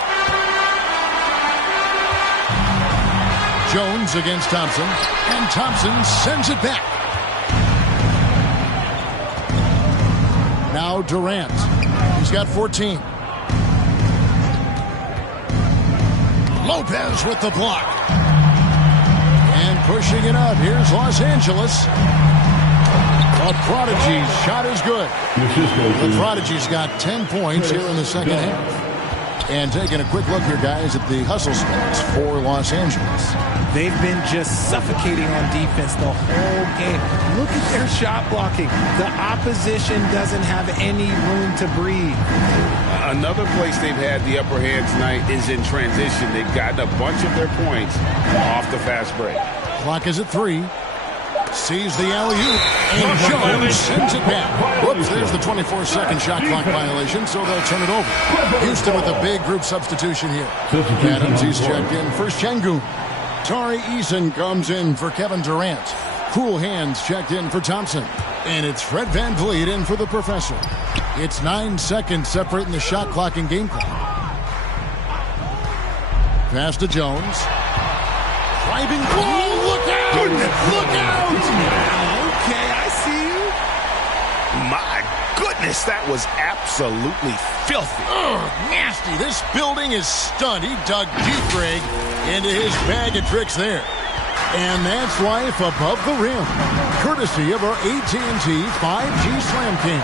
Jones against Thompson. And Thompson sends it back. Now Durant. He's got 14. Lopez with the block. And pushing it up. Here's Los Angeles. The Prodigy's shot is good. The Prodigy's got 10 points here in the second half. And taking a quick look here, guys, at the hustle stats for Los Angeles. They've been just suffocating on defense the whole game. Look at their shot blocking. The opposition doesn't have any room to breathe. Another place they've had the upper hand tonight is in transition. They've gotten a bunch of their points off the fast break. Clock is at 3. Sees the alley-oop, and Jones sends it back. Whoops, there's the 24-second shot clock violation, so they'll turn it over. Houston with a big group substitution here. Adams, he's checked in for Şengün. Tari Eason comes in for Kevin Durant. Cool Hands checked in for Thompson. And it's Fred VanVleet in for the professor. It's 9 seconds separating the shot clock and game clock. Pass to Jones. Driving ball, look out! Look out! Okay, I see you. My goodness, that was absolutely filthy. Ugh, nasty. This building is stunned. He dug deep, Greg, into his bag of tricks there. And that's life above the rim, courtesy of our AT&T 5G Slam King.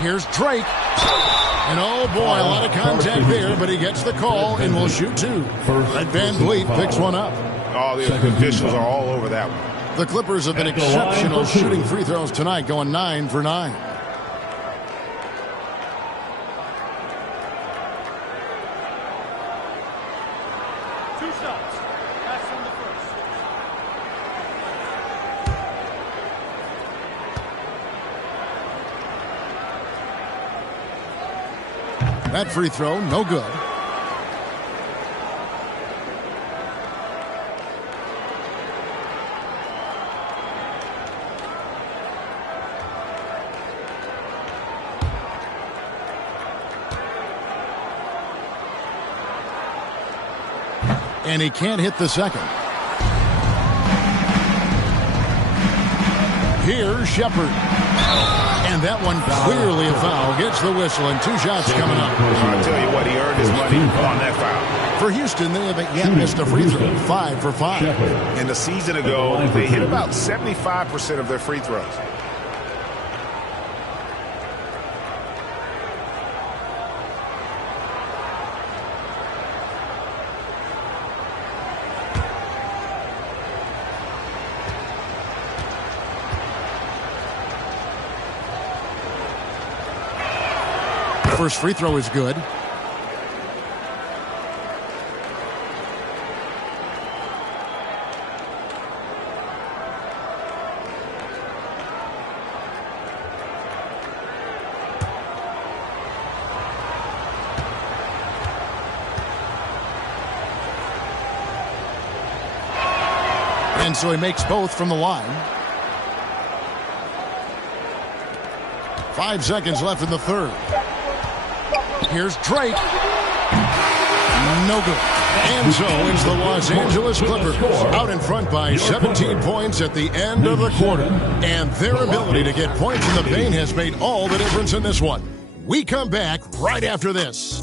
Here's Drake. And oh boy, a lot of contact there, but he gets the call and will shoot 2. And VanVleet picks one up. Oh, the officials are all over that one. The Clippers have been exceptional shooting free throws tonight, going 9 for 9. That free throw, no good. And he can't hit the second. Here's Shepard. And that one clearly a foul. Gets the whistle and 2 shots coming up. I'll tell you what, he earned his money on that foul. For Houston, they haven't yet missed a free throw. 5 for 5. And a season ago, they hit about 75% of their free throws. First free throw is good. And so he makes both from the line. 5 seconds left in the third. Here's Drake. No good. And so it's the Los Angeles Clippers out in front by 17 points at the end of the quarter. And their ability to get points in the paint has made all the difference in this one. We come back right after this.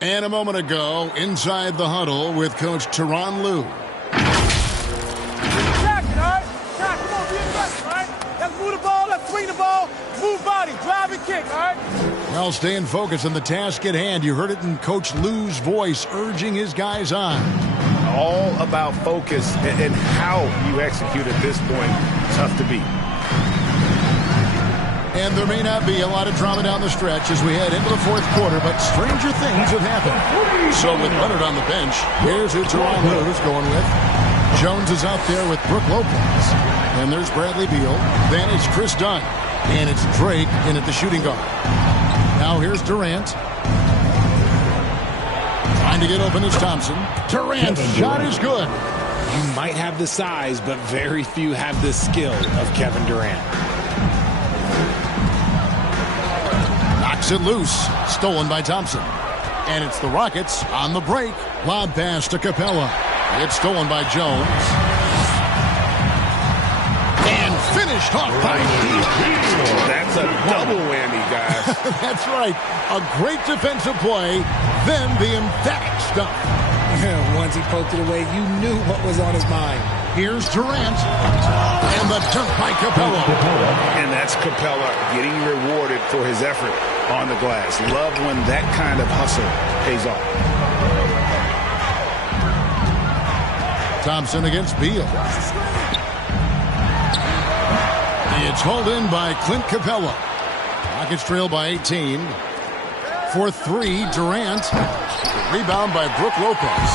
And a moment ago, inside the huddle with Coach Tyronn Lue. Jack it, all right? Jack, come on, be aggressive, all right? Let's move the ball, let's swing the ball, move body, drive and kick, all right? Well, staying focused on the task at hand. You heard it in Coach Lue's voice, urging his guys on. All about focus and how you execute at this point. Tough to beat. And there may not be a lot of drama down the stretch as we head into the fourth quarter, but stranger things have happened. So with Leonard on the bench, here's who Tyronn Lue is going with. Jones is out there with Brook Lopez. And there's Bradley Beal. Then it's Chris Dunn. And it's Drake in at the shooting guard. Now here's Durant. Trying to get open is Thompson. Durant's shot is good. You might have the size, but very few have the skill of Kevin Durant. It loose, stolen by Thompson. And it's the Rockets on the break. Lob pass to Capella. It's stolen by Jones. And finished off by That's a double whammy, guys. That's right. A great defensive play, then the emphatic stuff. Once he poked it away, you knew what was on his mind. Here's Durant. And the dunk by Capella. And that's Capella getting rewarded for his effort on the glass. Love when that kind of hustle pays off. Thompson against Beal. It's hauled in by Clint Capella. Rockets trail by 18. For 3, Durant. Rebound by Brook Lopez.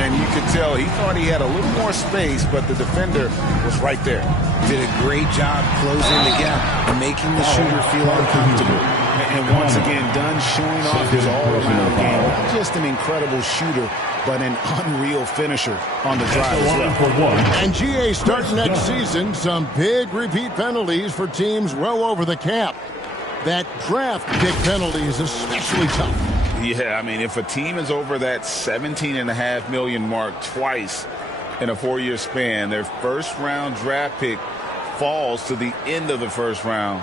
And you could tell he thought he had a little more space, but the defender was right there. Did a great job closing the gap and making the shooter feel uncomfortable. And once again, Dunn showing off his all-around game. Not just an incredible shooter, but an unreal finisher on the drive as well. And GA starting next season, some big repeat penalties for teams well over the cap. That draft pick penalty is especially tough. Yeah, I mean, if a team is over that $17.5 million mark twice in a 4-year span, their first-round draft pick falls to the end of the first round,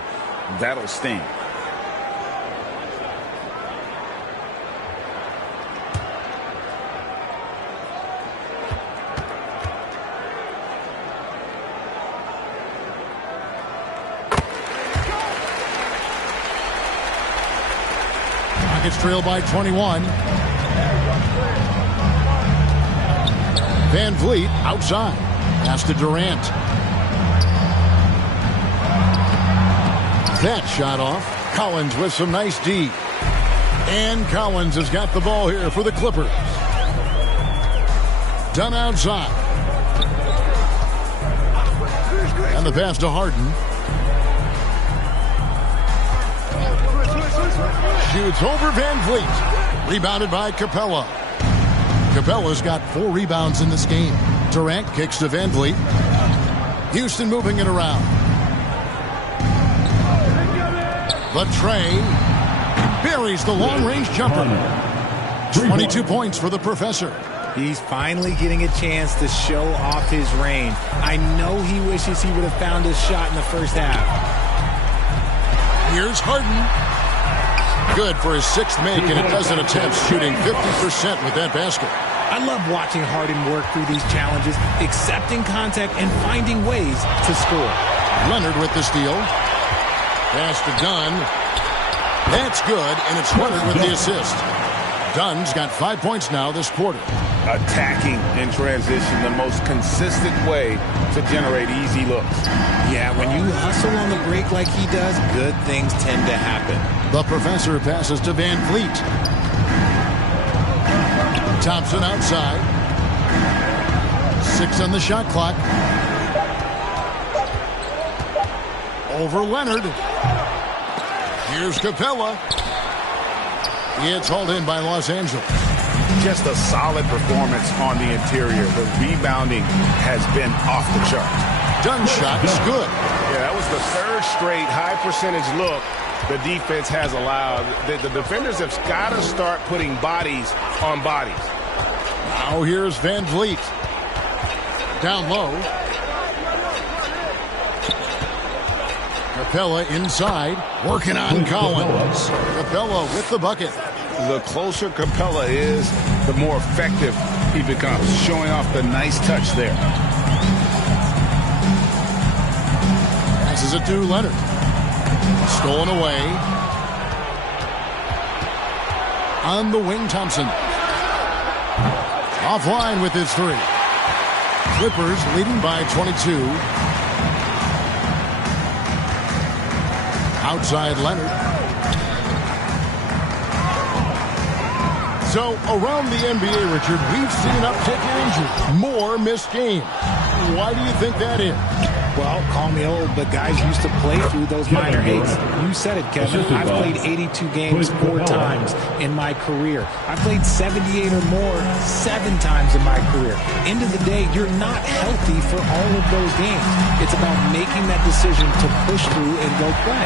that'll sting. Rockets trail by 21. Van Vliet outside. Pass to Durant. That shot off. Collins with some nice D. And Collins has got the ball here for the Clippers. Dunn outside. And the pass to Harden. Shoots over Van Vliet. Rebounded by Capella. Capella's got 4 rebounds in this game. Durant kicks to Van Vliet. Houston moving it around. Latrey buries the long-range jumper. 22 points for the professor. He's finally getting a chance to show off his range. I know he wishes he would have found his shot in the first half. Here's Harden. Good for his 6th make in a dozen attempts, shooting 50% with that basket. I love watching Harden work through these challenges, accepting contact and finding ways to score. Leonard with the steal. Pass to Dunn. That's good, and it's Leonard with the assist. Dunn's got 5 points now this quarter. Attacking in transition, the most consistent way to generate easy looks. Yeah, when you hustle on the break like he does, good things tend to happen. The professor passes to Van Vliet. Thompson outside. 6 on the shot clock. Over Leonard. Here's Capella. It's hauled in by Los Angeles. Just a solid performance on the interior. The rebounding has been off the chart. Dunn's shot is good. Yeah, that was the 3rd straight high percentage look the defense has allowed. The defenders have got to start putting bodies on bodies. Now here's Van Vliet. Down low. Capella inside, working on Collins. Capella with the bucket. The closer Capella is, the more effective he becomes, showing off the nice touch there. Passes it to Leonard. Stolen away. On the wing, Thompson. Offline with his 3. Clippers leading by 22. Outside Leonard. So around the NBA, Richard, we've seen an uptick in injuries. More missed games. Why do you think that is? Well, call me old, but guys used to play through those minor aches. You said it, Kevin. I've played 82 games 4 times in my career. I played 78 or more 7 times in my career. End of the day, you're not healthy for all of those games. It's about making that decision to push through and go play.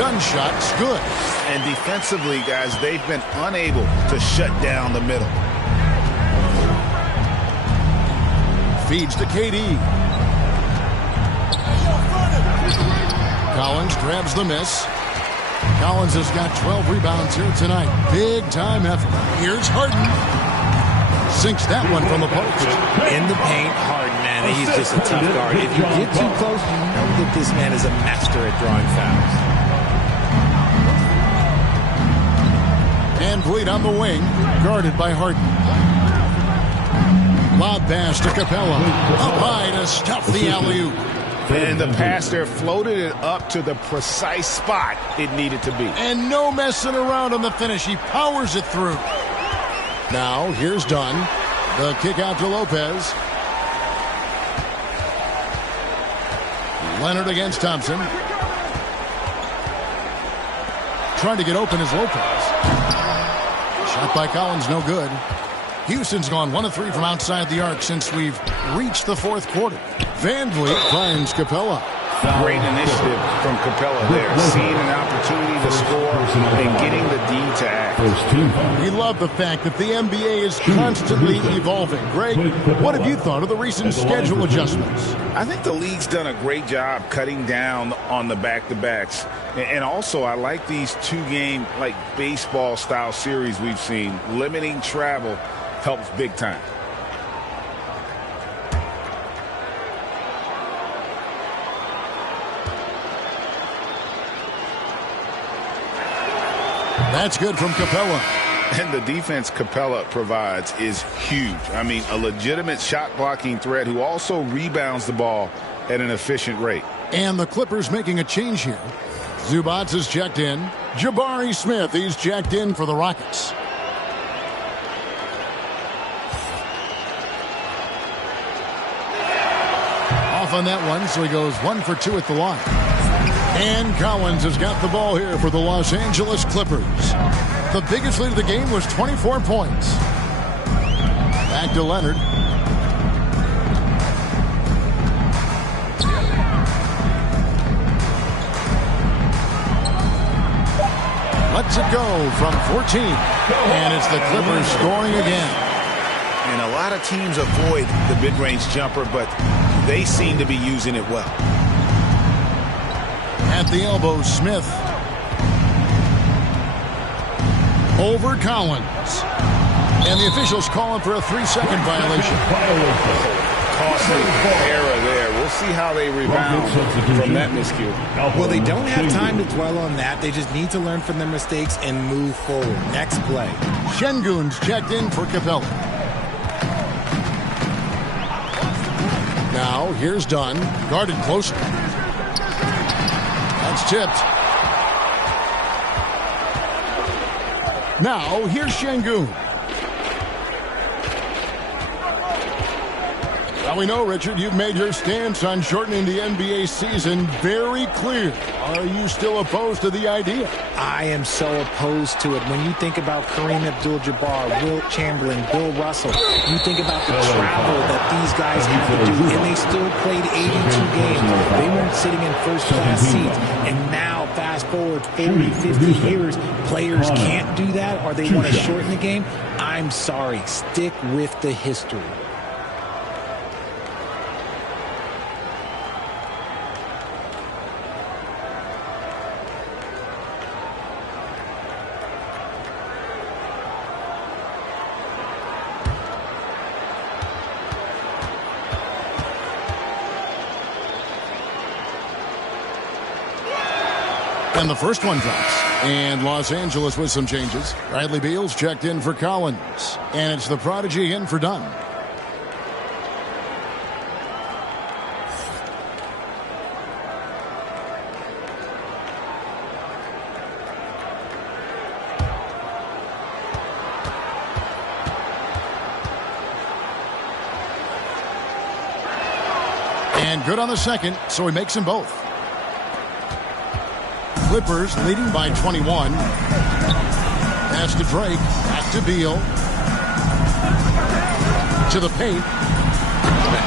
Dunn's shot's good. And defensively, guys, they've been unable to shut down the middle. Feeds to KD. Collins grabs the miss. Collins has got 12 rebounds here tonight. Big time effort. Here's Harden. Sinks that one from the post. In the paint, Harden, man, he's just a tough guard. If you get too close, you know that this man is a master at drawing fouls. Van Vliet on the wing, guarded by Harden. Lob pass to Capella. Up high to stuff the alley-oop. And the pass there floated it up to the precise spot it needed to be. And no messing around on the finish. He powers it through. Now, here's Dunn. The kick out to Lopez. Leonard against Thompson. Trying to get open is Lopez. Shot by Collins, no good. Houston's gone 1 of 3 from outside the arc since we've reached the 4th quarter. Van Vliet finds Capella. Great initiative from Capella there. Seeing an opportunity to score and getting the D to act. We love the fact that the NBA is constantly evolving. Greg, what have you thought of the recent schedule adjustments? I think the league's done a great job cutting down on the back-to-backs. And also, I like these 2-game, like baseball-style series we've seen. Limiting travel helps big time. That's good from Capella. And the defense Capella provides is huge. I mean, a legitimate shot-blocking threat who also rebounds the ball at an efficient rate. And the Clippers making a change here. Zubac is checked in. Jabari Smith, he's checked in for the Rockets. Off on that one, so he goes 1 for 2 at the line. And Collins has got the ball here for the Los Angeles Clippers. The biggest lead of the game was 24 points. Back to Leonard. Lets it go from 14. And it's the Clippers scoring again. And a lot of teams avoid the mid-range jumper, but they seem to be using it well. At the elbow, Smith. over Collins. And the officials calling for a 3-second violation. Costly error there. We'll see how they rebound from that miscue. Well, they don't have time to dwell on that. They just need to learn from their mistakes and move forward. Next play. Şengün's checked in for Capella. Now, here's Dunn. Guarded closer. That's tipped. Now, here's Şengün. Now we know, Richard, you've made your stance on shortening the NBA season very clear. Are you still opposed to the idea? I am so opposed to it. When you think about Kareem Abdul-Jabbar, Wilt Chamberlain, Bill Russell, you think about the travel that these guys had to do, and they still played 82 games. They weren't sitting in first-class seats. And now, fast forward 40, 50 years, players can't do that, or they want to shorten the game. I'm sorry. Stick with the history. And the first one drops. And Los Angeles with some changes. Bradley Beal's checked in for Collins. And it's the prodigy in for Dunn. And good on the second, so he makes them both. Clippers leading by 21. Pass to Drake. Back to Beal. To the paint.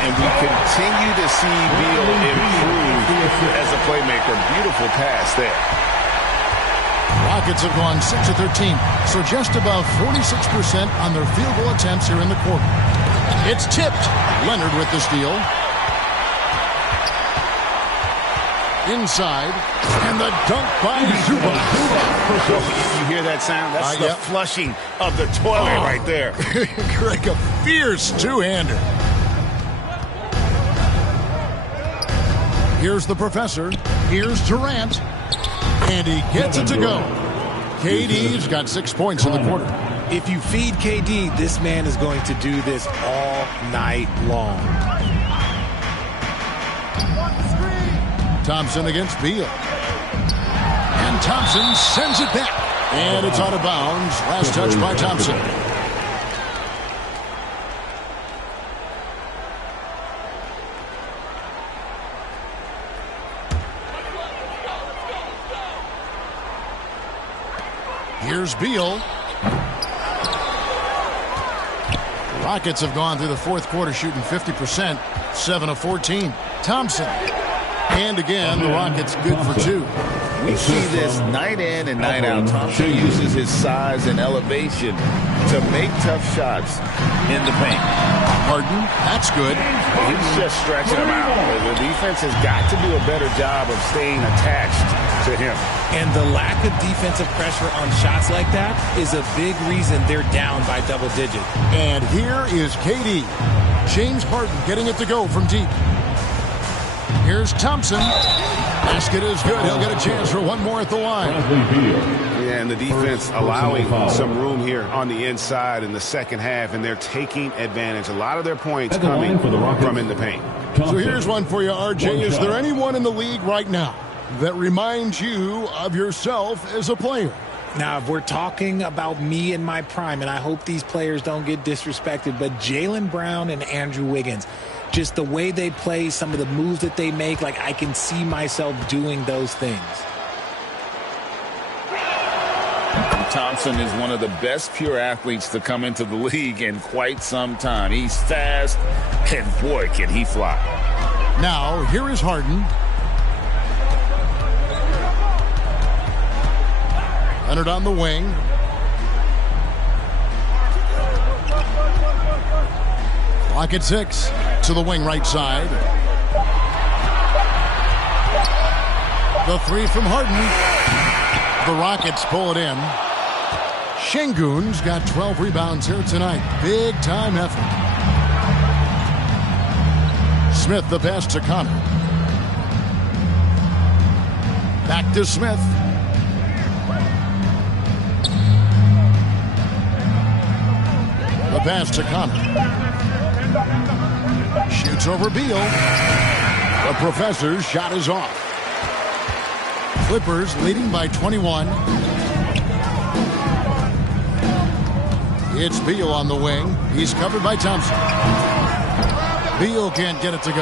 And we continue to see Beal improve as a playmaker. Beautiful pass there. Rockets have gone 6 of 13, so just above 46% on their field goal attempts here in the quarter. It's tipped. Leonard with the steal. Inside, and the dunk by Zubac. You hear that sound? That's the flushing of the toilet right there. Greg, a fierce two-hander. Here's the professor. Here's Durant. And he gets it to go. KD's got 6 points in the quarter. If you feed KD, this man is going to do this all night long. Thompson against Beal. And Thompson sends it back. And it's out of bounds. Last touch by Thompson. Here's Beal. Rockets have gone through the fourth quarter shooting 50%, 7 of 14. Thompson. And again, the Rockets good for 2. We see this night in and night out. Thompson uses his size and elevation to make tough shots in the paint. Harden, that's good. He's just stretching them out. The defense has got to do a better job of staying attached to him. And the lack of defensive pressure on shots like that is a big reason they're down by double digits. And here is KD. James Harden getting it to go from deep. Here's Thompson. Basket is good. He'll get a chance for one more at the line. Yeah, and the defense allowing some room here on the inside in the second half, and they're taking advantage. A lot of their points coming from in the paint. So here's one for you, RJ. Is there anyone in the league right now that reminds you of yourself as a player? Now, if we're talking about me in my prime, and I hope these players don't get disrespected, but Jaylen Brown and Andrew Wiggins, just the way they play, some of the moves that they make, like I can see myself doing those things. Thompson is one of the best pure athletes to come into the league in quite some time. He's fast, and boy, can he fly. Now, here is Harden. Leonard on the wing. Clock at 6. To the wing right side. The three from Harden. The Rockets pull it in. Şengün's got 12 rebounds here tonight. Big time effort. Smith the pass to Connor. Back to Smith. The pass to Connor. Shoots over Beal. The Professor's shot is off. Clippers leading by 21. It's Beal on the wing. He's covered by Thompson. Beal can't get it to go.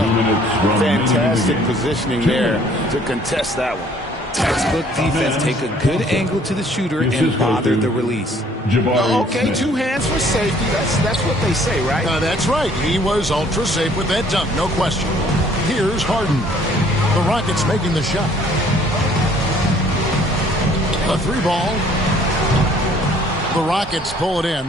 Fantastic positioning there to contest that one. Textbook defense. Take a good angle to the shooter and bother the release. Okay, 2 hands for safety. That's what they say, right? That's right. He was ultra safe with that dunk, no question. Here's Harden. The Rockets making the shot. A 3-ball. The Rockets pull it in.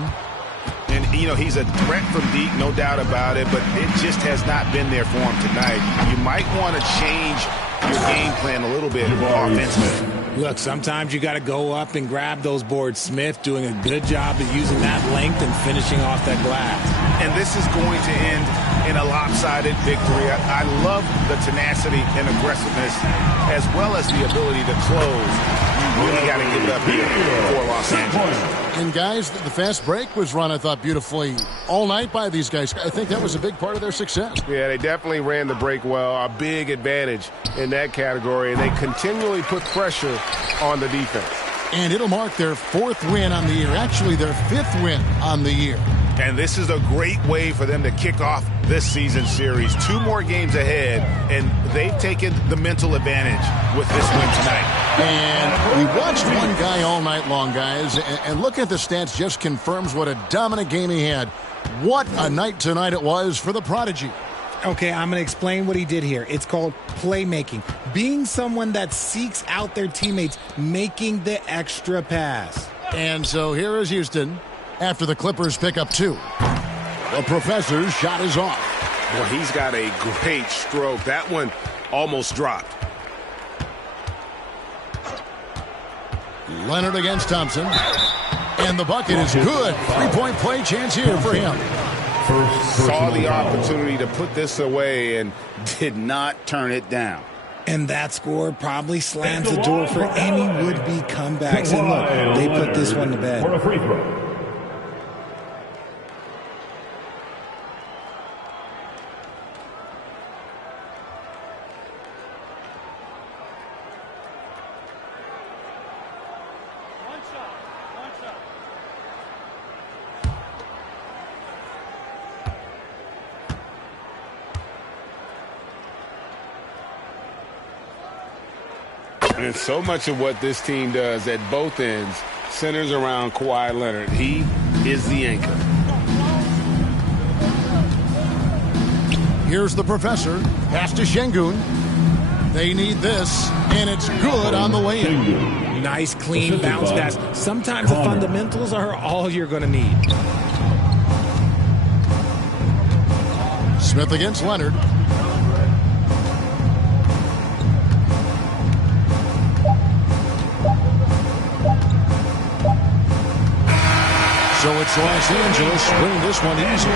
And, you know, he's a threat from deep, no doubt about it, but it just has not been there for him tonight. You might want to change your game plan a little bit offensively. Look, sometimes you got to go up and grab those boards. Smith doing a good job of using that length and finishing off that glass. And this is going to end in a lopsided victory. I love the tenacity and aggressiveness as well as the ability to close. You really got to give it up here for Los Angeles. And guys, the fast break was run, I thought, beautifully all night by these guys. I think that was a big part of their success. Yeah, they definitely ran the break well. A big advantage in that category, and they continually put pressure on the defense. And it'll mark their 4th win on the year, actually their 5th win on the year. And this is a great way for them to kick off this season series. 2 more games ahead, and they've taken the mental advantage with this win tonight. And we watched one guy all night long, guys, and looking at the stats just confirms what a dominant game he had. What a night tonight it was for the Prodigy. Okay, I'm going to explain what he did here. It's called playmaking. Being someone that seeks out their teammates, making the extra pass. And so here is Houston after the Clippers pick up 2. The Professor's shot is off. Well, he's got a great stroke. That one almost dropped. Leonard against Thompson. And the bucket is good. 3-point play chance here for him. Saw the opportunity to put this away and did not turn it down. And that score probably slams the door for any would-be comebacks. And look, they put this one to bed. And so much of what this team does at both ends centers around Kawhi Leonard. He is the anchor. Here's the Professor. Pass to Şengün. They need this, and it's good on the way in. Nice, clean bounce pass. Sometimes the fundamentals are all you're going to need. Smith against Leonard. So it's Los Angeles winning this one easy.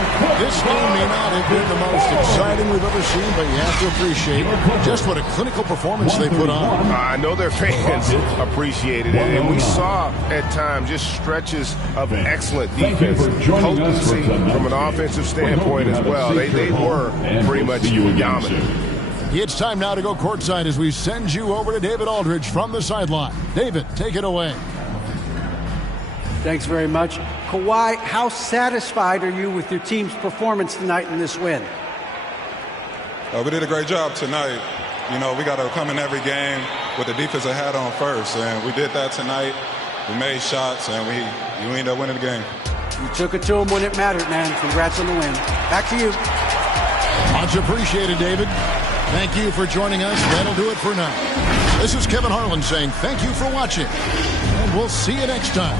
This game may not have been the most exciting we've ever seen, but you have to appreciate just what a clinical performance they put on. I know their fans appreciated it, and we saw at times just stretches of excellent defense, potency from an offensive standpoint as well. They were pretty much dominant. It's time now to go courtside as we send you over to David Aldridge from the sideline. David, take it away. Thanks very much. Kawhi, how satisfied are you with your team's performance tonight in this win? We did a great job tonight. You know, we got to come in every game with the defensive hat on first, and we did that tonight. We made shots, and we ended up winning the game. You took it to them when it mattered, man. Congrats on the win. Back to you. Much appreciated, David. Thank you for joining us. That'll do it for now. This is Kevin Harlan saying thank you for watching, and we'll see you next time.